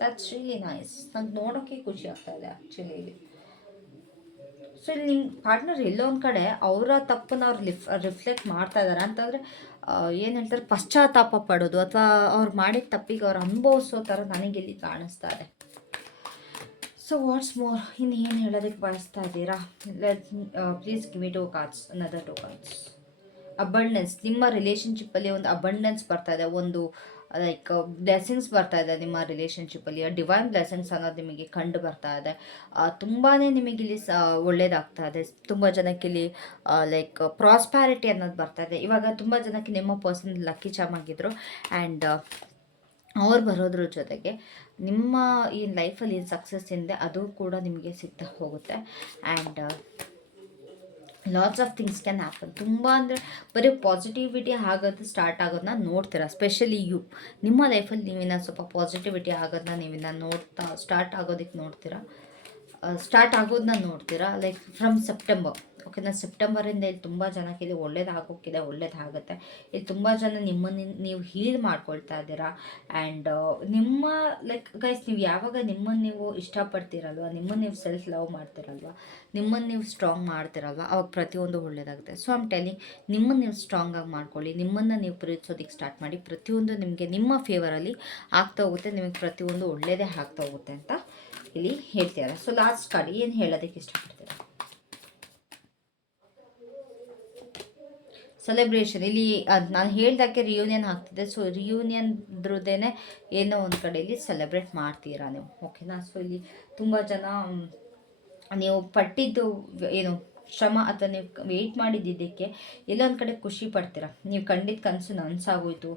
That's really nice. ನಂಗೆ ನೋಡೋಕ್ಕೆ ಖುಷಿ ಆಗ್ತಾ ಇದೆ ಆ್ಯಕ್ಚುಲಿ ಇಲ್ಲಿ. ಸೊ ಇಲ್ಲಿ ನಿಮ್ಮ ಪಾರ್ಟ್ನರ್ ಎಲ್ಲೋ ಒಂದು ಕಡೆ ಅವರ ತಪ್ಪನ್ನು ಅವ್ರು ರಿಫ್ಲೆಕ್ಟ್ ಮಾಡ್ತಾ ಇದ್ದಾರೆ. ಅಂತಂದರೆ ಏನು ಹೇಳ್ತಾರೆ, ಪಶ್ಚಾತ್ತಾಪ ಪಡೋದು ಅಥವಾ ಅವ್ರು ಮಾಡಿದ ತಪ್ಪಿಗೆ ಅವ್ರು ಅನುಭವಿಸೋ ಥರ ನನಗಿಲ್ಲಿ ಕಾಣಿಸ್ತಾ ಇದೆ. So what's more? ಇನ್ನು ಏನು ಹೇಳೋದಕ್ಕೆ ಬಯಸ್ತಾ ಇದ್ದೀರಾ? Please give me 2 cards, another 2 cards. Abundance, ನಿಮ್ಮ ರಿಲೇಷನ್ಶಿಪ್ಪಲ್ಲಿ ಒಂದು ಅಬಂಡೆನ್ಸ್ ಬರ್ತಾ ಇದೆ, ಒಂದು ಲೈಕ್ ಬ್ಲೆಸ್ಸಿಂಗ್ಸ್ ಬರ್ತಾ ಇದೆ ನಿಮ್ಮ ರಿಲೇಷನ್ಶಿಪ್ಪಲ್ಲಿ. ಡಿವೈನ್ ಬ್ಲೆಸ್ಸಿಂಗ್ಸ್ ಅನ್ನೋದು ನಿಮಗೆ ಕಂಡು ಬರ್ತಾ ಇದೆ. ತುಂಬಾ ನಿಮಗಿಲ್ಲಿ ಒಳ್ಳೇದಾಗ್ತಾ ಇದೆ. ತುಂಬ ಜನಕ್ಕಿಲ್ಲಿ ಲೈಕ್ ಪ್ರಾಸ್ಪ್ಯಾರಿಟಿ ಅನ್ನೋದು ಬರ್ತಾ ಇದೆ. ಇವಾಗ ತುಂಬ ಜನಕ್ಕೆ ನಿಮ್ಮ ಪರ್ಸನ್ ಲಕ್ಕಿ ಚಾಮ್ ಆಗಿದ್ರು, ಆ್ಯಂಡ್ ಅವ್ರು ಬರೋದ್ರ ಜೊತೆಗೆ ನಿಮ್ಮ ಈ ಲೈಫಲ್ಲಿ ಏನು ಸಕ್ಸಸ್ ಇದೆ ಅದು ಕೂಡ ನಿಮಗೆ ಸಿಗ್ತಾ ಹೋಗುತ್ತೆ. And lots of things can happen. ತುಂಬ ಅಂದರೆ ಬರೀ ಪಾಸಿಟಿವಿಟಿ ಆಗೋದು ಸ್ಟಾರ್ಟ್ ಆಗೋದನ್ನ ನೋಡ್ತೀರಾ. ಸ್ಪೆಷಲಿ ನಿಮ್ಮ ಲೈಫಲ್ಲಿ ನೀವಿನ್ನ ಸ್ವಲ್ಪ ಪಾಸಿಟಿವಿಟಿ ಆಗೋದನ್ನ ನೀವಿನ್ನ ಸ್ಟಾರ್ಟ್ ಆಗೋದನ್ನ ನೋಡ್ತೀರಾ ಲೈಕ್ ಫ್ರಮ್ ಸೆಪ್ಟೆಂಬರ್. ಓಕೆನಾ? ಸೆಪ್ಟೆಂಬರಿಂದ ಇಲ್ಲಿ ತುಂಬ ಜನಕ್ಕೆ ಇಲ್ಲಿ ಒಳ್ಳೇದಾಗುತ್ತೆ. ಇಲ್ಲಿ ತುಂಬ ಜನ ನಿಮ್ಮನ್ನು ನೀವು ಹೀಲ್ ಮಾಡ್ಕೊಳ್ತಾ ಇದ್ದೀರಾ. ಆ್ಯಂಡ್ ನಿಮ್ಮ ಲೈಕ್ ಗೈಸ್, ನೀವು ಯಾವಾಗ ನಿಮ್ಮನ್ನು ನೀವು ಇಷ್ಟಪಡ್ತೀರಲ್ವ, ನಿಮ್ಮನ್ನು ನೀವು ಸೆಲ್ಫ್ ಲವ್ ಮಾಡ್ತೀರಲ್ವ, ನಿಮ್ಮನ್ನು ನೀವು ಸ್ಟ್ರಾಂಗ್ ಮಾಡ್ತೀರಲ್ವ, ಅವಾಗ ಪ್ರತಿಯೊಂದು ಒಳ್ಳೇದಾಗುತ್ತೆ. ಸೊ ಐಮ್ ಟೆಲಿಂಗ್, ನಿಮ್ಮನ್ನು ನೀವು ಸ್ಟ್ರಾಂಗಾಗಿ ಮಾಡ್ಕೊಳ್ಳಿ, ನಿಮ್ಮನ್ನು ನೀವು ಪ್ರೀತಿಸೋದಕ್ಕೆ ಸ್ಟಾರ್ಟ್ ಮಾಡಿ. ಪ್ರತಿಯೊಂದು ನಿಮಗೆ ನಿಮ್ಮ ಫೇವರಲ್ಲಿ ಆಗ್ತಾ ಹೋಗುತ್ತೆ, ನಿಮಗೆ ಪ್ರತಿಯೊಂದು ಒಳ್ಳೆಯದೇ ಆಗ್ತಾ ಹೋಗುತ್ತೆ ಅಂತ ಇಲ್ಲಿ ಹೇಳ್ತೀರಾ. ಸೊ ಲಾಸ್ಟ್ ಕಾರ್ಡ್ ಏನು ಹೇಳೋದಕ್ಕೆ ಇಷ್ಟಪಡ್ತೀರಾ? ಸೆಲೆಬ್ರೇಷನ್. ಇಲ್ಲಿ ನಾನು ಹೇಳ್ದಾಗೆ ರಿಯೂನಿಯನ್ ಆಗ್ತಿದೆ. ಸೊ ರಿಯೂನಿಯನ್ದ್ರದ್ದೇನೆ ಏನೋ ಒಂದು ಕಡೆಯಲ್ಲಿ ಸೆಲೆಬ್ರೇಟ್ ಮಾಡ್ತೀರಾ ನೀವು. ಓಕೆನಾ? ಸೊ ಇಲ್ಲಿ ತುಂಬ ಜನ ನೀವು ಪಟ್ಟಿದ್ದು ಏನು ಶ್ರಮ ಅಥವಾ ನೀವು ವೆಯ್ಟ್ ಮಾಡಿದ್ದಕ್ಕೆ ಎಲ್ಲೋ ಒಂದು ಕಡೆ ಖುಷಿ ಪಡ್ತೀರಾ. ನೀವು ಕಂಡಿದ್ದ ಕನಸು ನನಸಾಗೋಯ್ತು,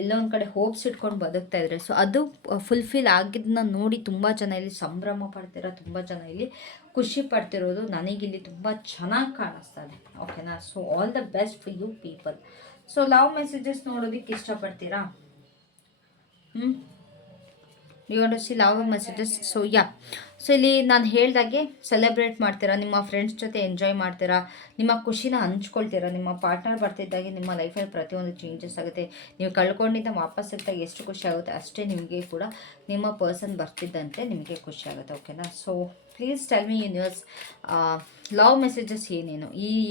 ಎಲ್ಲೋ ಒಂದು ಕಡೆ ಹೋಪ್ಸ್ ಇಟ್ಕೊಂಡು ಬದುಕ್ತಾ ಇದ್ರೆ, ಸೊ ಅದು ಫುಲ್ಫಿಲ್ ಆಗಿದ್ದನ್ನ ನೋಡಿ ತುಂಬ ಜನ ಇಲ್ಲಿ ಸಂಭ್ರಮ ಪಡ್ತೀರಾ, ತುಂಬ ಜನ ಇಲ್ಲಿ ಖುಷಿ ಪಡ್ತಿರೋದು ನನಗಿಲ್ಲಿ ತುಂಬ ಚೆನ್ನಾಗಿ ಕಾಣಿಸ್ತಾ ಇದೆ. ಓಕೆನಾ? So all the best for you people. So love messages ನೋಡೋದಕ್ಕೆ ಇಷ್ಟಪಡ್ತೀರಾ? You want to see love messages? So so ಇಲ್ಲಿ ನಾನು ಹೇಳ್ದಾಗೆ ಸೆಲೆಬ್ರೇಟ್ ಮಾಡ್ತೀರಾ, ನಿಮ್ಮ ಫ್ರೆಂಡ್ಸ್ ಜೊತೆ ಎಂಜಾಯ್ ಮಾಡ್ತೀರಾ, ನಿಮ್ಮ ಖುಷಿನ ಹಂಚ್ಕೊಳ್ತೀರಾ. ನಿಮ್ಮ ಪಾರ್ಟ್ನರ್ ಬರ್ತಿದ್ದಾಗೆ ನಿಮ್ಮ ಲೈಫಲ್ಲಿ ಪ್ರತಿಯೊಂದು ಚೇಂಜಸ್ ಆಗುತ್ತೆ. ನೀವು ಕಳ್ಕೊಂಡಿದ್ದ ವಾಪಸ್ ಸಿಗ್ತಾಗ ಎಷ್ಟು ಖುಷಿ ಆಗುತ್ತೆ ಅಷ್ಟೇ ನಿಮಗೆ ಕೂಡ ನಿಮ್ಮ ಪರ್ಸನ್ ಬರ್ತಿದ್ದಂತೆ ನಿಮಗೆ ಖುಷಿ ಆಗುತ್ತೆ. ಓಕೆನಾ? So please tell me universe, love messages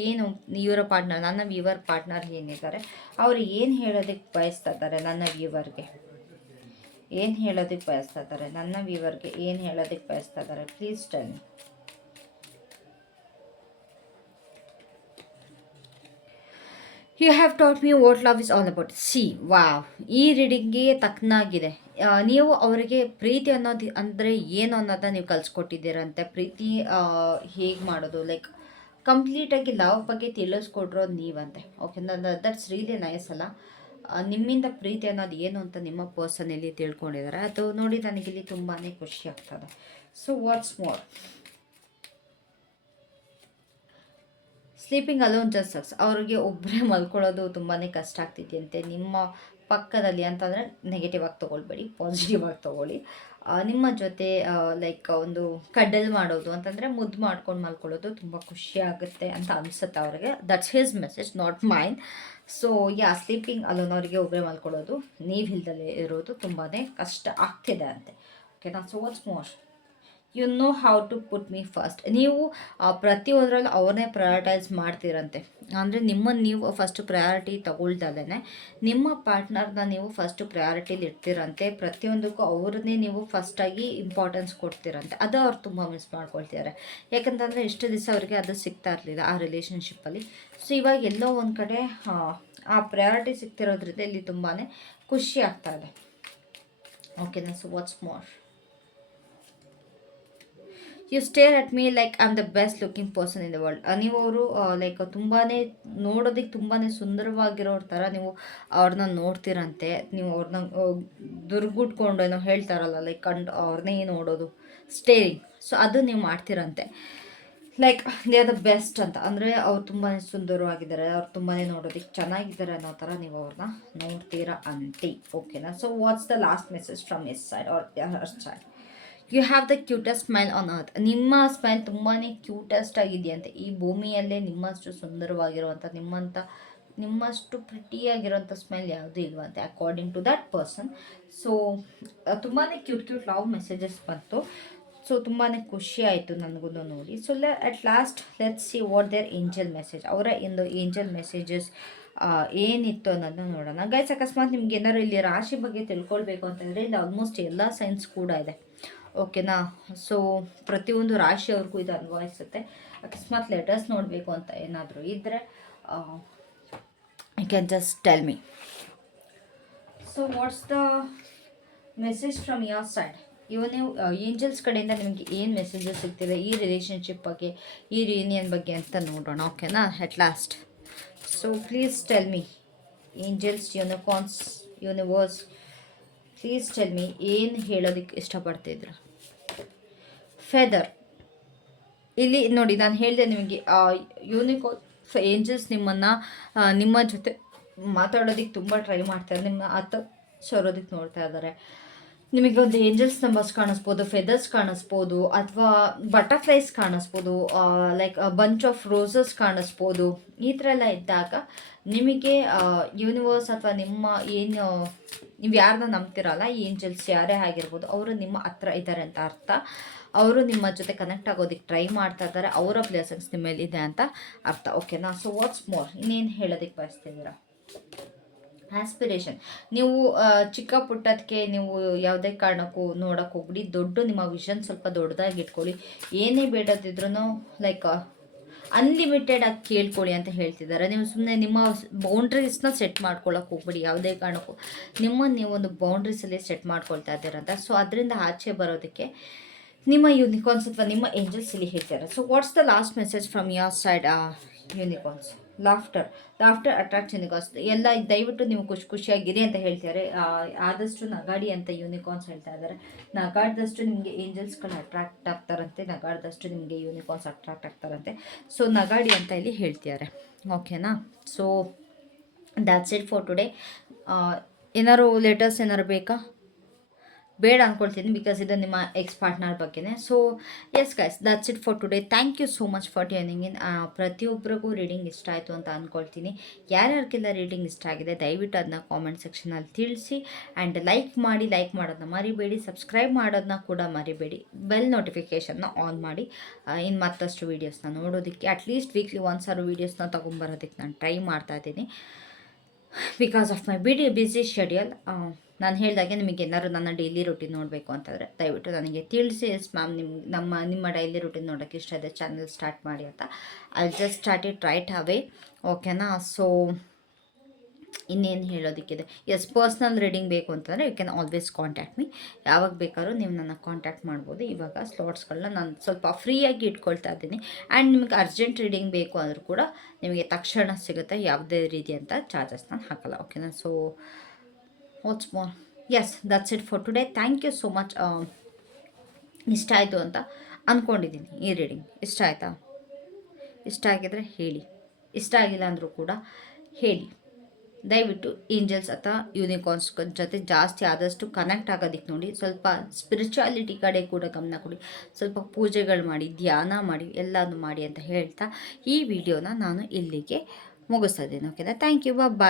ಏನು ಇವರ ಪಾರ್ಟ್ನರ್, ನನ್ನ ವ್ಯೂವರ್ ಪಾರ್ಟ್ನರ್ ಏನಿದ್ದಾರೆ ಅವರು ಏನು ಹೇಳೋದಕ್ಕೆ ಬಯಸ್ತಾ ಇದ್ದಾರೆ ನನ್ನ ವ್ಯೂವರ್ಗೆ? ಏನು ಹೇಳೋದಕ್ಕೆ ಬಯಸ್ತಾ ಇದ್ದಾರೆ, ನನ್ನ ವ್ಯೂವರ್ಗೆ ಏನು ಹೇಳೋದಕ್ಕೆ ಬಯಸ್ತಾ ಇದ್ದಾರೆ, please tell me. You have taught me what love is all about. See wow, ಈ ರೀಡಿಂಗ್ಗೆ ತಕ್ಕನಾಗಿದೆ. ನೀವು ಅವರಿಗೆ ಪ್ರೀತಿ ಅನ್ನೋದು ಅಂದರೆ ಏನು ಅನ್ನೋದನ್ನ ನೀವು ಕಲಿಸ್ಕೊಟ್ಟಿದ್ದೀರಂತೆ. ಪ್ರೀತಿ ಹೇಗೆ ಮಾಡೋದು, ಲೈಕ್ ಕಂಪ್ಲೀಟಾಗಿ ಲವ್ ಬಗ್ಗೆ ತಿಳಿಸ್ಕೊಡ್ರೋದು ನೀವಂತೆ. ಓಕೆ, ದಟ್ಸ್ ರಿಯಲಿ ನೈಸ್ ಅಲ್ಲ. ನಿಮ್ಮಿಂದ ಪ್ರೀತಿ ಅನ್ನೋದು ಏನು ಅಂತ ನಿಮ್ಮ ಪರ್ಸನಲ್ಲಿ ತಿಳ್ಕೊಂಡಿದ್ದಾರೆ. ಅದು ನೋಡಿ ನನಗಿಲ್ಲಿ ತುಂಬಾ ಖುಷಿ ಆಗ್ತದೆ. So what's more, sleeping alone just sucks. ಅವ್ರಿಗೆ ಒಬ್ಬರೇ ಮಲ್ಕೊಳ್ಳೋದು ತುಂಬಾ ಕಷ್ಟ ಆಗ್ತಿದೆಯಂತೆ ನಿಮ್ಮ ಪಕ್ಕದಲ್ಲಿ. ಅಂತಂದರೆ ನೆಗೆಟಿವ್ ಆಗಿ ತೊಗೊಳ್ಬೇಡಿ, ಪಾಸಿಟಿವ್ ಆಗಿ ತೊಗೊಳ್ಳಿ. ನಿಮ್ಮ ಜೊತೆ ಲೈಕ್ ಒಂದು ಕಡ್ಡಲ್ ಮಾಡೋದು ಅಂತಂದರೆ ಮುದ್ದು ಮಾಡ್ಕೊಂಡು ಮಲ್ಕೊಳ್ಳೋದು ತುಂಬ ಖುಷಿ ಆಗುತ್ತೆ ಅಂತ ಅನಿಸುತ್ತೆ ಅವ್ರಿಗೆ. That's his message, not mine. So yeah, sleeping alone ಅವರಿಗೆ ಒಬ್ಬರೇ ಮಲ್ಕೊಳ್ಳೋದು, ನೀವು ಇಲ್ದಲೇ ಇರೋದು ತುಂಬಾ ಕಷ್ಟ ಆಗ್ತಿದೆ ಅಂತೆ. ಓಕೆನಾ. So what's more, you know how to put me first. ನೀವು ಪ್ರತಿಯೊಂದರಲ್ಲೂ ಅವ್ರನ್ನೇ ಪ್ರಯಾರಿಟೈಸ್ ಮಾಡ್ತೀರಂತೆ. ಅಂದರೆ ನಿಮ್ಮನ್ನು ನೀವು ಫಸ್ಟು ಪ್ರಯಾರಿಟಿ ತಗೊಳ್ದಲೇ ನಿಮ್ಮ ಪಾರ್ಟ್ನರ್ನ ನೀವು ಫಸ್ಟು ಪ್ರಯಾರಿಟಿಲಿ ಇಡ್ತೀರಂತೆ. ಪ್ರತಿಯೊಂದಕ್ಕೂ ಅವ್ರನ್ನೇ ನೀವು ಫಸ್ಟಾಗಿ ಇಂಪಾರ್ಟೆನ್ಸ್ ಕೊಡ್ತೀರಂತೆ. ಅದು ಅವ್ರು ತುಂಬ ಮಿಸ್ ಮಾಡ್ಕೊಳ್ತಿದ್ದಾರೆ. ಯಾಕಂತಂದರೆ ಇಷ್ಟು ದಿವಸ ಅವರಿಗೆ ಅದು ಸಿಗ್ತಾ ಇರಲಿಲ್ಲ ಆ ರಿಲೇಷನ್ಶಿಪ್ಪಲ್ಲಿ. ಸೊ ಇವಾಗ ಎಲ್ಲೋ ಒಂದು ಕಡೆ ಆ ಪ್ರಯಾರಿಟಿ ಸಿಗ್ತಿರೋದ್ರಿಂದ ಇಲ್ಲಿ ತುಂಬಾ ಖುಷಿ ಆಗ್ತಾ ಇದೆ. ಓಕೆನಾ. So what's more, you stare at me like I am the best looking person in the world. ನೀವು ಅವರು ಲೈಕ್ ತುಂಬಾ ನೋಡೋದಕ್ಕೆ ತುಂಬಾ ಸುಂದರವಾಗಿರೋರ ಥರ ನೀವು ಅವ್ರನ್ನ ನೋಡ್ತೀರಂತೆ. ನೀವು ಅವ್ರನ್ನ ದುರ್ಗುಟ್ಕೊಂಡು ಏನೋ ಹೇಳ್ತಾರಲ್ಲ, ಲೈಕ್ ಅವ್ರನ್ನೇ ನೋಡೋದು, ಸ್ಟೇರಿಂಗ್. ಸೊ ಅದು ನೀವು ಮಾಡ್ತೀರಂತೆ. Like they are the best ಅಂತ, ಅಂದರೆ ಅವ್ರು ತುಂಬಾ ಸುಂದರವಾಗಿದ್ದಾರೆ, ಅವ್ರು ತುಂಬಾ ನೋಡೋದಕ್ಕೆ ಚೆನ್ನಾಗಿದ್ದಾರೆ ಅನ್ನೋ ಥರ ನೀವು ಅವ್ರನ್ನ ನೋಡ್ತೀರಾ ಅಂತೆ. ಓಕೆನಾ. So what's the last message from his side or her side. You have the cutest smile on earth. ನಿಮ್ಮ ಸ್ಮೈಲ್ ತುಂಬಾ ಕ್ಯೂಟೆಸ್ಟ್ ಆಗಿದೆಯಂತೆ. ಈ ಭೂಮಿಯಲ್ಲೇ ನಿಮ್ಮಷ್ಟು ಸುಂದರವಾಗಿರುವಂಥ, ನಿಮ್ಮಷ್ಟು ಪ್ರಿಟಿಯಾಗಿರೋಂಥ ಸ್ಮೈಲ್ ಯಾವುದೂ ಇಲ್ವಂತೆ according to that person. So ತುಂಬಾ ಕ್ಯೂಟ್ ಲವ್ ಮೆಸೇಜಸ್ ಬಂತು. ಸೊ ತುಂಬಾ ಖುಷಿ ಆಯಿತು ನನಗೂ ನೋಡಿ. So at last let's see what their angel message. ಅವರ ಒಂದು ಏಂಜಲ್ ಮೆಸೇಜಸ್ ಏನಿತ್ತು ಅನ್ನೋದನ್ನ ನೋಡೋಣ ಗೈಸ್. ಅಕಸ್ಮಾತ್ ನಿಮ್ಗೆ ಏನಾದ್ರು ಇಲ್ಲಿ ರಾಶಿ ಬಗ್ಗೆ ತಿಳ್ಕೊಳ್ಬೇಕು ಅಂತಂದರೆ ಇಲ್ಲಿ ಆಲ್ಮೋಸ್ಟ್ ಎಲ್ಲ ಸೈನ್ಸ್ ಕೂಡ ಇದೆ. ಓಕೆನಾ. ಸೊ ಪ್ರತಿಯೊಂದು ರಾಶಿಯವ್ರಿಗೂ ಇದು ಅನ್ವಯಿಸುತ್ತೆ. ಅಕಸ್ಮಾತ್ ಲೆಟರ್ಸ್ ನೋಡಬೇಕು ಅಂತ ಏನಾದರೂ ಇದ್ದರೆ you can just tell me. So what's the message from your side. ನೀವು ಏಂಜಲ್ಸ್ ಕಡೆಯಿಂದ ನಿಮಗೆ ಏನು ಮೆಸೇಜಸ್ ಸಿಗ್ತಿದೆ ಈ ರಿಲೇಷನ್ಶಿಪ್ ಬಗ್ಗೆ, ಈ ರಿಯೂನಿಯನ್ ಬಗ್ಗೆ ಅಂತ ನೋಡೋಣ. ಓಕೆನಾ. At last, so please tell me angels, unicorns, universe, please tell me ಏನು ಹೇಳೋದಕ್ಕೆ ಇಷ್ಟಪಡ್ತಿದ್ರು. ಫೆದರ್ ಇಲ್ಲಿ ನೋಡಿ, ನಾನು ಹೇಳಿದೆ ನಿಮಗೆ ಏಂಜಲ್ಸ್ ನಿಮ್ಮ ಜೊತೆ ಮಾತಾಡೋದಕ್ಕೆ ತುಂಬ ಟ್ರೈ ಮಾಡ್ತಾರೆ, ನಿಮ್ಮ ಸರೋದಕ್ಕೆ ನೋಡ್ತಾ ಇದ್ದಾರೆ. ನಿಮಗೆ ಒಂದು ಏಂಜಲ್ಸ್ ನಂಬರ್ಸ್ ಕಾಣಿಸ್ಬೋದು, ಫೆದರ್ಸ್ ಕಾಣಿಸ್ಬೋದು, ಅಥವಾ ಬಟರ್ಫ್ಲೈಸ್ ಕಾಣಿಸ್ಬೋದು, ಲೈಕ್ ಬಂಚ್ ಆಫ್ ರೋಸಸ್ ಕಾಣಿಸ್ಬೋದು. ಈ ಥರ ಎಲ್ಲ ಇದ್ದಾಗ ನಿಮಗೆ ಯೂನಿವರ್ಸ್ ಅಥವಾ ನಿಮ್ಮ ಏನು ನೀವು ಯಾರನ್ನ ನಂಬ್ತಿರಲ್ಲ, ಏಂಜಲ್ಸ್ ಯಾರೇ ಆಗಿರ್ಬೋದು, ಅವರು ನಿಮ್ಮ ಹತ್ರ ಇದ್ದಾರೆ ಅಂತ ಅರ್ಥ. ಅವರು ನಿಮ್ಮ ಜೊತೆ ಕನೆಕ್ಟ್ ಆಗೋದಕ್ಕೆ ಟ್ರೈ ಮಾಡ್ತಾ ಇದ್ದಾರೆ, ಅವರ ಬ್ಲೆಸ್ಸಿಂಗ್ಸ್ ನಿಮ್ಮ ಮೇಲೆ ಇದೆ ಅಂತ ಅರ್ಥ. ಓಕೆನಾ. ಸೊ ವಾಟ್ಸ್ ಮೋರ್, ಇನ್ನೇನು ಹೇಳೋದಕ್ಕೆ ಬಯಸ್ತಿದ್ದೀರಾ. ಆಸ್ಪಿರೇಷನ್, ನೀವು ಚಿಕ್ಕ ಪುಟ್ಟದಕ್ಕೆ ನೀವು ಯಾವುದೇ ಕಾರಣಕ್ಕೂ ನೋಡೋಕೆ ಹೋಗ್ಬಿಡಿ. ನಿಮ್ಮ ವಿಷನ್ ಸ್ವಲ್ಪ ದೊಡ್ಡದಾಗಿ ಇಟ್ಕೊಳ್ಳಿ. ಏನೇ ಬೇಡದಿದ್ರೂ ಲೈಕ್ ಅನ್ಲಿಮಿಟೆಡ್ ಆಗಿ ಕೇಳ್ಕೊಳ್ಳಿ ಅಂತ ಹೇಳ್ತಿದ್ದಾರೆ. ನೀವು ಸುಮ್ಮನೆ ನಿಮ್ಮ ಬೌಂಡ್ರೀಸ್ನ ಸೆಟ್ ಮಾಡ್ಕೊಳ್ಳೋಕೆ ಹೋಗ್ಬಿಡಿ. ಯಾವುದೇ ಕಾರಣಕ್ಕೂ ನೀವು ಒಂದು ಬೌಂಡ್ರೀಸಲ್ಲಿ ಸೆಟ್ ಮಾಡ್ಕೊಳ್ತಾ ಇದ್ದೀರಂತ. ಸೊ ಅದರಿಂದ ಆಚೆ ಬರೋದಕ್ಕೆ ನಿಮ್ಮ ಯೂನಿಕಾರ್ನ್ಸ್ ಅಥವಾ ನಿಮ್ಮ ಏಂಜಲ್ಸ್ ಇಲ್ಲಿ ಹೇಳ್ತಾರೆ. So what's the last message from your side unicorns. Laughter attract unicorns. ಎಲ್ಲ ದಯವಿಟ್ಟು ನೀವು ಖುಷಿಯಾಗಿರಿ ಅಂತ ಹೇಳ್ತಾರೆ. ಆದಷ್ಟು ನಗಾಡಿ ಅಂತ ಯೂನಿಕಾರ್ನ್ಸ್ ಹೇಳ್ತಾ ಇದ್ದಾರೆ. ನಗಾಡ್ದಷ್ಟು ನಿಮಗೆ ಏಂಜಲ್ಸ್ಗಳು ಅಟ್ರಾಕ್ಟ್ ಆಗ್ತಾರಂತೆ, ನಗಾಡ್ದಷ್ಟು ನಿಮಗೆ ಯೂನಿಕಾರ್ನ್ಸ್ ಅಟ್ರಾಕ್ಟ್ ಆಗ್ತಾರಂತೆ. ಸೊ ನಗಾಡಿ ಅಂತ ಇಲ್ಲಿ ಹೇಳ್ತಿದ್ದಾರೆ. ಓಕೆನಾ. So that's it for today. ಏನಾದ್ರು ಲೆಟರ್ಸ್ ಏನಾದ್ರು ಬೇಕಾ? ಬೇಡ ಅಂದ್ಕೊಳ್ತೀನಿ, ಬಿಕಾಸ್ ಇದು ನಿಮ್ಮ ಎಕ್ಸ್ ಪಾರ್ಟ್ನರ್ ಬಗ್ಗೆನೇ. So yes guys, that's it for today. Thank you so much for tuning in. ಪ್ರತಿಯೊಬ್ಬರಿಗೂ ರೀಡಿಂಗ್ ಇಷ್ಟ ಆಯಿತು ಅಂತ ಅಂದ್ಕೊಳ್ತೀನಿ. ಯಾರ್ಯಾರಿಗೆಲ್ಲ ರೀಡಿಂಗ್ ಇಷ್ಟ ಆಗಿದೆ ದಯವಿಟ್ಟು ಅದನ್ನ ಕಾಮೆಂಟ್ ಸೆಕ್ಷನಲ್ಲಿ ತಿಳಿಸಿ. ಆ್ಯಂಡ್ ಲೈಕ್ ಮಾಡೋದನ್ನ ಮರಿಬೇಡಿ, ಸಬ್ಸ್ಕ್ರೈಬ್ ಮಾಡೋದನ್ನ ಕೂಡ ಮರಿಬೇಡಿ, ಬೆಲ್ ನೋಟಿಫಿಕೇಷನ್ನ ಆನ್ ಮಾಡಿ. ಇನ್ನು ಮತ್ತಷ್ಟು ವೀಡಿಯೋಸ್ನ ನೋಡೋದಕ್ಕೆ ಅಟ್ಲೀಸ್ಟ್ ವೀಕ್ಲಿ ಒಂದ್ಸಾರು ವೀಡಿಯೋಸ್ನ ತೊಗೊಂಬರೋದಕ್ಕೆ ನಾನು ಟ್ರೈ ಮಾಡ್ತಾಯಿದ್ದೀನಿ because of my busy schedule. ನಾನು ಹೇಳಿದಾಗೆ ನಿಮಗೆ ಏನಾದ್ರು ನನ್ನ ಡೈಲಿ ರೂಟೀನ್ ನೋಡಬೇಕು ಅಂತಂದರೆ ದಯವಿಟ್ಟು ನನಗೆ ತಿಳಿಸಿ. ಎಸ್ ಮ್ಯಾಮ್, ನಿಮ್ಮ ಡೈಲಿ ರೂಟೀನ್ ನೋಡೋಕ್ಕೆ ಇಷ್ಟ ಇದೆ, ಚಾನಲ್ ಸ್ಟಾರ್ಟ್ ಮಾಡಿ ಅಂತ. I just start it right away. ಓಕೆನಾ? ಸೊ ಇನ್ನೇನು ಹೇಳೋದಕ್ಕಿದೆ. ಎಸ್, ಪರ್ಸ್ನಲ್ ರೀಡಿಂಗ್ ಬೇಕು ಅಂತಂದರೆ you can always contact me. ಯಾವಾಗ ಬೇಕಾದ್ರೂ ನೀವು ನನ್ನ ಕಾಂಟ್ಯಾಕ್ಟ್ ಮಾಡ್ಬೋದು. ಇವಾಗ ಸ್ಲಾಟ್ಸ್ಗಳನ್ನ ನಾನು ಸ್ವಲ್ಪ ಫ್ರೀಯಾಗಿ ಇಟ್ಕೊಳ್ತಾ ಇದ್ದೀನಿ. ಆ್ಯಂಡ್ ನಿಮಗೆ ಅರ್ಜೆಂಟ್ ರೀಡಿಂಗ್ ಬೇಕು ಅಂದರೂ ಕೂಡ ನಿಮಗೆ ತಕ್ಷಣ ಸಿಗುತ್ತೆ. ಯಾವುದೇ ರೀತಿ ಅಂತ ಚಾರ್ಜಸ್ ನಾನು ಹಾಕಲ್ಲ. ಓಕೆನಾ? So what's more, yes that's it for today. Thank you so much. ಇಷ್ಟ ಆಯಿತು ಅಂತ ಅಂದ್ಕೊಂಡಿದ್ದೀನಿ ಈ ರೀಡಿಂಗ್. ಇಷ್ಟ ಆಯಿತಾ? ಇಷ್ಟ ಆಗಿದರೆ ಹೇಳಿ, ಇಷ್ಟ ಆಗಿಲ್ಲ ಅಂದರೂ ಕೂಡ ಹೇಳಿ. ದಯವಿಟ್ಟು ಏಂಜಲ್ಸ್ ಅಥವಾ ಯೂನಿಕಾರ್ನ್ಸ್ ಜೊತೆ ಜಾಸ್ತಿ ಆದಷ್ಟು ಕನೆಕ್ಟ್ ಆಗೋದಕ್ಕೆ ನೋಡಿ. ಸ್ವಲ್ಪ ಸ್ಪಿರಿಚುಯಾಲಿಟಿ ಕಡೆ ಕೂಡ ಗಮನ ಕೊಡಿ. ಸ್ವಲ್ಪ ಪೂಜೆಗಳು ಮಾಡಿ, ಧ್ಯಾನ ಮಾಡಿ, ಎಲ್ಲನೂ ಮಾಡಿ ಅಂತ ಹೇಳ್ತಾ ಈ ವಿಡಿಯೋನ ನಾನು ಇಲ್ಲಿಗೆ ಮುಗಿಸ್ತಾ ಇದ್ದೀನಿ. ಓಕೆನಾ? Thank you. ಬಾಯ್.